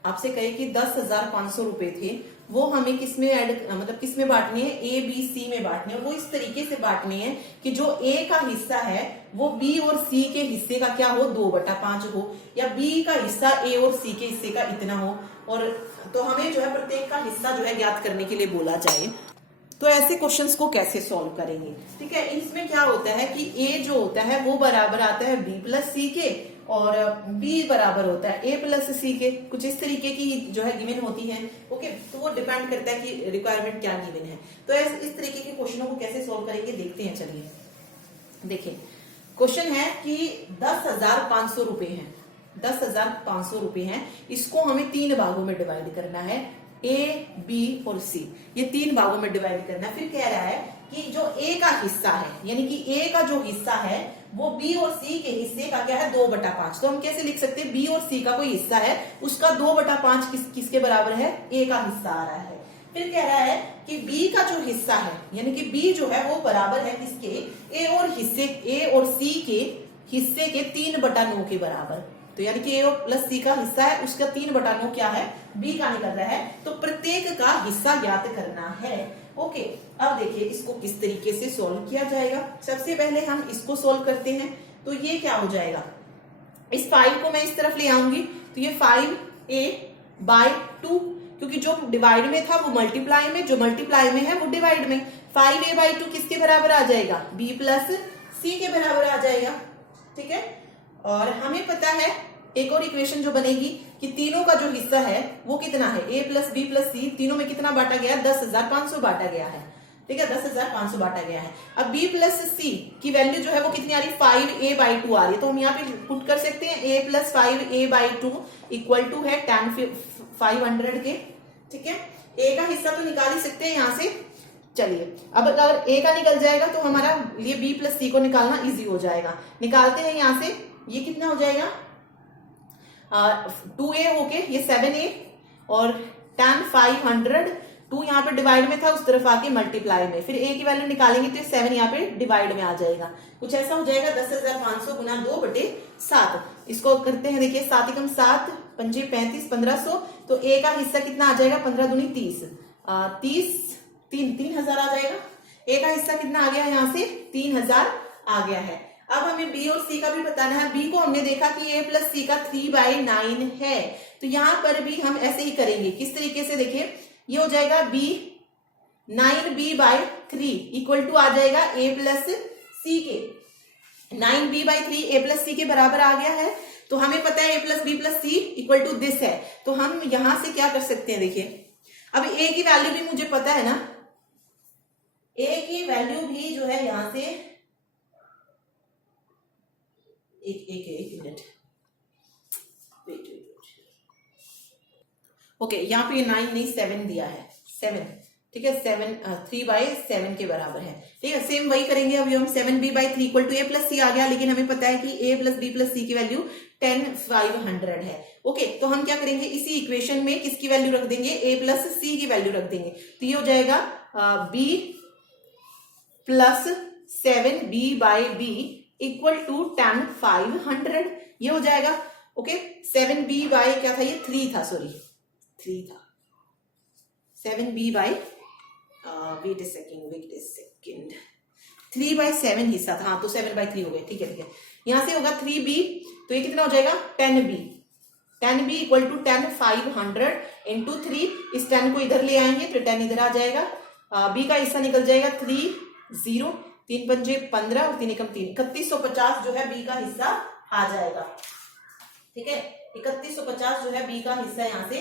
आपसे कहे कि 10,500 रुपए थे, वो हमें किस में ऐड मतलब किस में बांटने हैं? ए बी सी में बांटने हैं। वो इस तरीके से बांटने हैं कि जो ए का हिस्सा है वो बी और सी के हिस्से का क्या हो? 2/5 हो, या बी का हिस्सा ए और सी के हिस्से का इतना हो। और तो हमें जो है प्रत्येक का हिस्सा जो है ज्ञात करने के लिए बोला जाए। तो ऐसे क्वेश्चंस को कैसे सॉल्व करेंगे? ठीक है, इसमें क्या होता है कि ए जो होता है वो बराबर आता है बी प्लस सी के, और बी बराबर होता है ए प्लस सी के। कुछ इस तरीके की जो है गिवन होती है। ओके, तो वो डिपेंड करता है कि रिक्वायरमेंट क्या गिवन है। तो इस तरीके के क्वेश्चनों को कैसे सॉल्व करेंगे देखते हैं। चलिए देखिए, क्वेश्चन है कि 10,500 रुपए हैं, 10,500 रुपए हैं, इसको हमें 3 भागों में डिवाइड करना है, ए बी और सी, ये 3 भागों में डिवाइड करना है। फिर कह रहा है कि जो ए का हिस्सा है यानी कि ए का जो हिस्सा है वो बी और सी के हिस्से का क्या है? 2/5। तो हम कैसे लिख सकते हैं? बी और सी का कोई हिस्सा है, उसका 2/5 किसके बराबर है? ए का हिस्सा आ रहा है। फिर कह रहा है कि बी का जो हिस्सा है यानी कि बी जो है वो बराबर है किसके? ए और सी के हिस्से के 3/9 के बराबर। तो यानी कि ए प्लस सी का हिस्सा है, उसका 3/9 क्या है? बी का निकल रहा है। तो प्रत्येक का हिस्सा ज्ञात करना है। ओके, अब देखिए इसको किस तरीके से सॉल्व किया जाएगा। सबसे पहले हम इसको सॉल्व करते हैं। तो ये क्या हो जाएगा? इस 5 को मैं इस तरफ ले आऊंगी, तो ये 5a बाय 2, क्योंकि जो डिवाइड में था वो मल्टीप्लाई में, जो मल्टीप्लाई में है वो डिवाइड में। 5a बाय 2 किसके बराबर आ जाएगा? b प्लस सी के बराबर आ जाएगा। ठीक है, और हमें पता है एक और इक्वेशन जो बनेगी कि तीनों का जो हिस्सा है वो कितना है? a प्लस बी प्लस सी, तीनों में कितना बांटा गया? 10,500 बांटा गया है। ठीक है, 10,500 बांटा गया है। अब b प्लस सी की वैल्यू जो है वो कितनी आ रही है? 5a बाई 2 आ रही है। तो हम यहाँ पे पुट कर सकते हैं a plus 5a by 2 equal to है 10,500 के। ठीक है, a का हिस्सा तो निकाल ही सकते हैं यहाँ से। चलिए, अब अगर a का निकल जाएगा तो हमारा ये b प्लस सी को निकालना इजी हो जाएगा। निकालते हैं यहाँ से, ये कितना हो जाएगा? 2a होके ये 7a और 10,500, 2 यहाँ पे डिवाइड में था, उस तरफ आके मल्टीप्लाई में, फिर a की वैल्यू निकालेंगे तो 7 यहाँ पे डिवाइड में आ जाएगा। कुछ ऐसा हो जाएगा 10,500 गुना 2/7। इसको करते हैं, देखिए 7 एकम 7, 5 35, 1500। तो a का हिस्सा कितना आ जाएगा? 15 दूनी 30, 3,000 आ जाएगा। a का हिस्सा कितना आ गया? यहाँ से 3,000 आ गया है। अब हमें b और c का भी बताना है। b को हमने देखा कि a प्लस सी का 3/9 है, तो यहां पर भी हम ऐसे ही करेंगे। किस तरीके से? देखिए, ये हो जाएगा b 9b/3 इक्वल टू आ जाएगा a प्लस सी के। 9b/3 a प्लस सी के बराबर आ गया है। तो हमें पता है a plus B plus C equal to this है। तो हम यहां से क्या कर सकते हैं? देखिए, अब a की वैल्यू भी मुझे पता है ना, a की वैल्यू भी जो है यहां से एक मिनट ओके, यहाँ पे 9 नहीं 7 दिया है, 7। ठीक है, 3/7 के बराबर है। ठीक है, सेम वही करेंगे। अभी हम 7b/3 equal to a plus C आ गया, लेकिन हमें पता है कि a plus B plus C की वैल्यू 10,500 है। ओके, तो हम क्या करेंगे? इसी इक्वेशन में किसकी वैल्यू रख देंगे? a प्लस सी की वैल्यू रख देंगे। तो ये हो जाएगा b plus 7b/b equal to 10,500, ये हो जाएगा। ओके, 7b बाई क्या था? ये 3 था, सॉरी 3 था। 7b by wait A second 3/7 हिस्सा था। हाँ, तो 7/3 हो गए। ठीक है, यहां से होगा 3b, तो ये कितना हो जाएगा? 10b equal to 10,500 into 3। इस 10 को इधर ले आएंगे तो 10 इधर आ जाएगा। b का हिस्सा निकल जाएगा 3, 0, 3 पंजे 15 और 3 एकम 3, 3150 जो है b का हिस्सा आ जाएगा। ठीक है, 3150 जो है बी का हिस्सा यहाँ से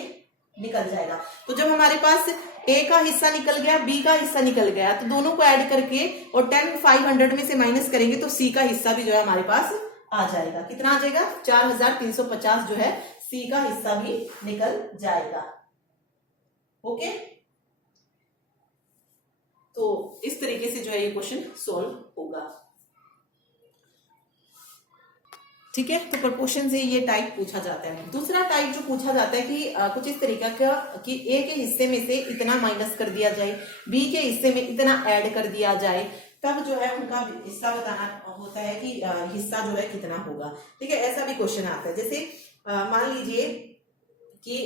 निकल जाएगा। तो जब हमारे पास ए का हिस्सा निकल गया, बी का हिस्सा निकल गया, तो दोनों को ऐड करके और 10 500 में से माइनस करेंगे तो सी का हिस्सा भी जो है हमारे पास आ जाएगा। कितना आ जाएगा? 4350 जो है सी का हिस्सा भी निकल जाएगा। ओके, तो इस तरीके से जो है ये क्वेश्चन सोल्व होगा। ठीक है, तो प्रपोर्शन से ये टाइप पूछा जाता है। दूसरा टाइप जो पूछा जाता है कि कुछ इस तरीका का कि ए के हिस्से में से इतना माइनस कर दिया जाए, बी के हिस्से में इतना ऐड कर दिया जाए, तब जो है उनका हिस्सा बताना होता है कि हिस्सा जो है कितना होगा। ठीक है, ऐसा भी क्वेश्चन आता है। जैसे मान लीजिए कि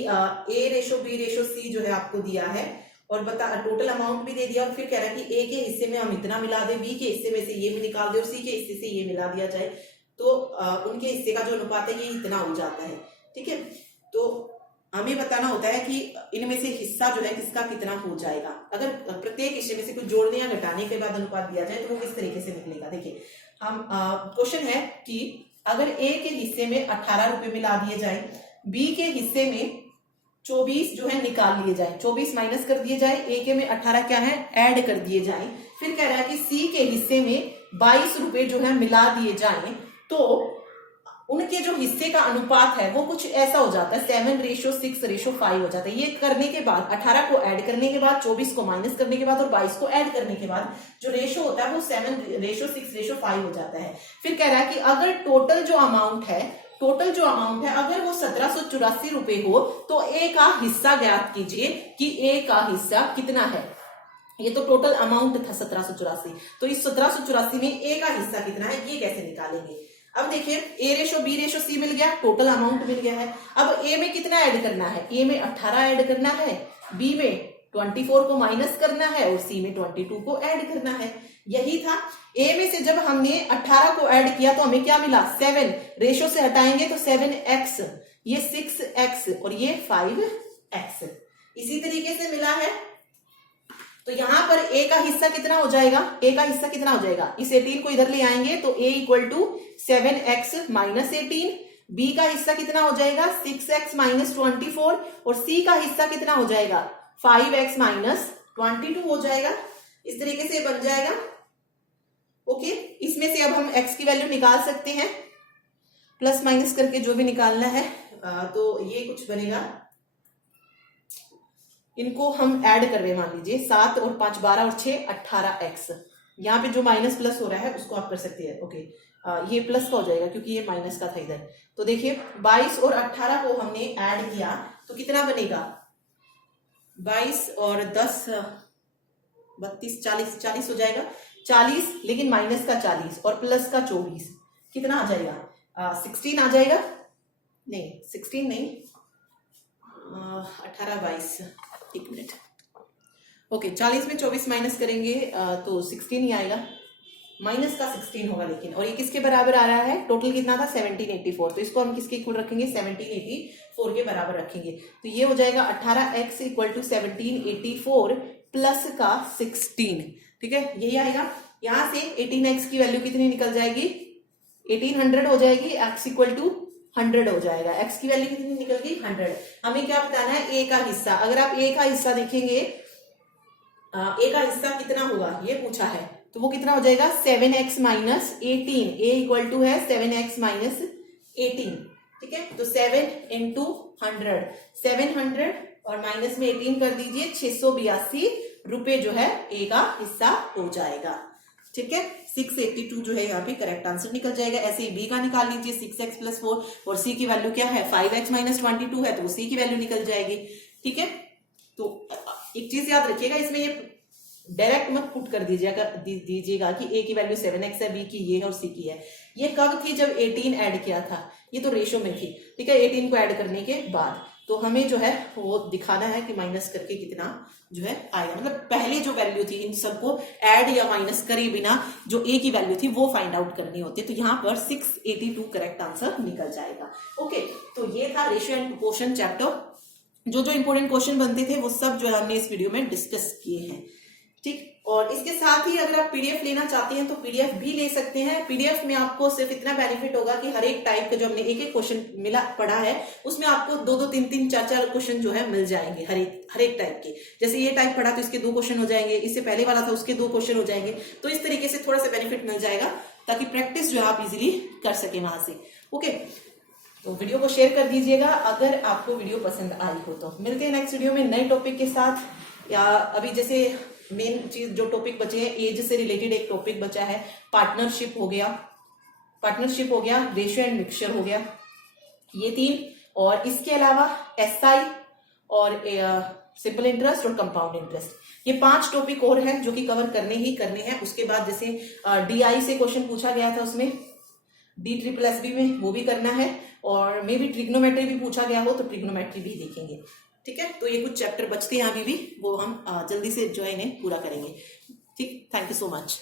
ए रेशो बी रेशो सी जो है आपको दिया है और टोटल अमाउंट भी दे दिया और फिर कह रहा है कि ए के हिस्से में हम इतना मिला दें, बी के हिस्से में से ये भी निकाल दे और सी के हिस्से से ये मिला दिया जाए, तो उनके हिस्से का जो अनुपात है ये इतना हो जाता है। ठीक है, तो हमें बताना होता है कि इनमें से हिस्सा जो है किसका कितना हो जाएगा। अगर प्रत्येक हिस्से में से कुछ जोड़ने या घटाने के बाद अनुपात दिया जाए तो वो किस तरीके से निकलेगा। देखिए, हम क्वेश्चन है कि अगर ए के हिस्से में 18 रुपए मिला दिए जाए, बी के हिस्से में 24 जो है निकाल लिए जाए, 24 माइनस कर दिए जाए, ए के में 18 क्या है ऐड कर दिए जाए, फिर कह रहा है कि सी के हिस्से में 22 रुपए जो है मिला दिए जाए, तो उनके जो हिस्से का अनुपात है वो कुछ ऐसा हो जाता है 7:6:5 हो जाता है। ये करने के बाद 18 को ऐड करने के बाद 24 को माइनस करने के बाद और 22 को ऐड करने के बाद जो रेशो होता है वो 7:6:5 हो जाता है। फिर कह रहा है कि अगर टोटल जो अमाउंट है अगर वो 1784 रुपए हो तो ए का हिस्सा ज्ञात कीजिए कि ए का हिस्सा कितना है। ये तो टोटल अमाउंट था 1784, तो इस 1784 में ए का हिस्सा कितना है ये कैसे निकालेंगे। अब देखिए, ए रेशो बी रेशो सी मिल गया, टोटल अमाउंट मिल गया है। अब ए में कितना ऐड करना है? ए में 18 ऐड करना है, बी में 24 को माइनस करना है और सी में 22 को ऐड करना है। यही था। ए में से जब हमने 18 को ऐड किया तो हमें क्या मिला? 7। रेशो से हटाएंगे तो 7x, ये 6x और ये 5x। इसी तरीके से मिला है। तो यहां पर ए का हिस्सा कितना हो जाएगा? ए का हिस्सा कितना हो जाएगा? इस 18 को इधर ले आएंगे तो a equal to 7x minus 18, B का हिस्सा कितना हो जाएगा? 6x माइनस 24 और सी का हिस्सा कितना हो जाएगा? 5x माइनस 22 हो जाएगा। इस तरीके से बन जाएगा। ओके, इसमें से अब हम x की वैल्यू निकाल सकते हैं, प्लस माइनस करके जो भी निकालना है। तो ये कुछ बनेगा, इनको हम ऐड कर रहे हैं, मान लीजिए 7 और 5 12 और 6 18x। यहाँ पे जो माइनस प्लस हो रहा है उसको आप कर सकते हैं। ओके, ये प्लस का हो जाएगा क्योंकि ये माइनस का था इधर। तो देखिए 22 और 18 को हमने ऐड किया तो कितना बनेगा? 22 और 10 32 40 हो जाएगा। 40 लेकिन माइनस का 40 और प्लस का 24 कितना आ जाएगा? 16 आ जाएगा। नहीं 16 नहीं, 18 22, एक मिनट। ओके, 40 में 24 माइनस करेंगे तो 16 ही आएगा, माइनस का 16 होगा लेकिन। और ये किसके बराबर आ रहा है? टोटल कितना था? 1784। तो इसको हम किसके इक्वल रखेंगे? 1784 के बराबर रखेंगे। तो ये हो जाएगा 18x इक्वल टू 1784 प्लस का 16। ठीक है, यही आएगा। यहां से 18x की वैल्यू कितनी निकल जाएगी? 1800 हो जाएगी। x इक्वल टू 100 हो जाएगा। x की वैल्यू कितनी निकल गई? 100। हमें क्या बताना है? a का हिस्सा। अगर आप a का हिस्सा देखेंगे, a का हिस्सा कितना होगा ये पूछा है, तो वो कितना हो जाएगा? 7x minus 18। a equal to है 7x माइनस 18। ठीक है, तो 7 इंटू 100, 700 और माइनस में 18 कर दीजिए, 682 रुपए जो है a का हिस्सा हो जाएगा। ठीक है, 682 जो है यहाँ पे करेक्ट आंसर निकल जाएगा। ऐसे ही बी का निकाल लीजिए, 6x प्लस 4 और सी की वैल्यू क्या है? 5x माइनस 22 है, तो सी की वैल्यू निकल जाएगी। ठीक है, तो एक चीज याद रखिएगा, इसमें ये डायरेक्ट मत पुट कर दीजिएगा कि ए की वैल्यू 7x है, बी की ये है और सी की है। ये कब थी? जब 18 ऐड किया था, ये तो रेशो में थी। ठीक है, 18 को ऐड करने के बाद तो हमें जो है वो दिखाना है कि माइनस करके कितना जो है आएगा। मतलब पहले जो वैल्यू थी इन सबको ऐड या माइनस करे बिना जो ए की वैल्यू थी वो फाइंड आउट करनी होती है। तो यहाँ पर 682 करेक्ट आंसर निकल जाएगा। ओके, तो ये था रेशियो एंड प्रोपोर्शन चैप्टर। जो इंपॉर्टेंट क्वेश्चन बनते थे वो सब जो है हमने इस वीडियो में डिस्कस किए हैं। ठीक। और इसके साथ ही अगर आप पीडीएफ लेना चाहते हैं तो पीडीएफ भी ले सकते हैं। पीडीएफ में आपको सिर्फ इतना बेनिफिट होगा कि हर एक टाइप का जो हमने एक एक क्वेश्चन मिला पढ़ा है उसमें आपको 2-2 3-3 4-4 क्वेश्चन जो है मिल जाएंगे हर एक टाइप के। जैसे ये टाइप पढ़ा तो इसके 2 क्वेश्चन हो जाएंगे, इससे पहले वाला था उसके 2 क्वेश्चन हो जाएंगे। तो इस तरीके से थोड़ा सा बेनिफिट मिल जाएगा ताकि प्रैक्टिस जो है आप इजिली कर सके वहां से। ओके, तो वीडियो को शेयर कर दीजिएगा अगर आपको वीडियो पसंद आई हो तो। मिलते हैं नेक्स्ट वीडियो में नए टॉपिक के साथ, या अभी जैसे मेन चीज जो टॉपिक बचे हैं एज से रिलेटेड एक टॉपिक बचा है, पार्टनरशिप हो गया, रेशियो एंड मिक्सचर हो गया, ये 3। और इसके अलावा एसआई और सिंपल इंटरेस्ट और कंपाउंड इंटरेस्ट, ये 5 टॉपिक और हैं जो कि कवर करने हैं। उसके बाद जैसे डीआई से क्वेश्चन पूछा गया था उसमें DSSB में वो भी करना है, और मे भी ट्रिग्नोमेट्री भी पूछा गया हो तो ट्रिग्नोमेट्री भी देखेंगे। ठीक है, तो ये कुछ चैप्टर बचते हैं अभी भी, वो हम जल्दी से जो है इन्हें पूरा करेंगे। ठीक, थैंक यू सो मच।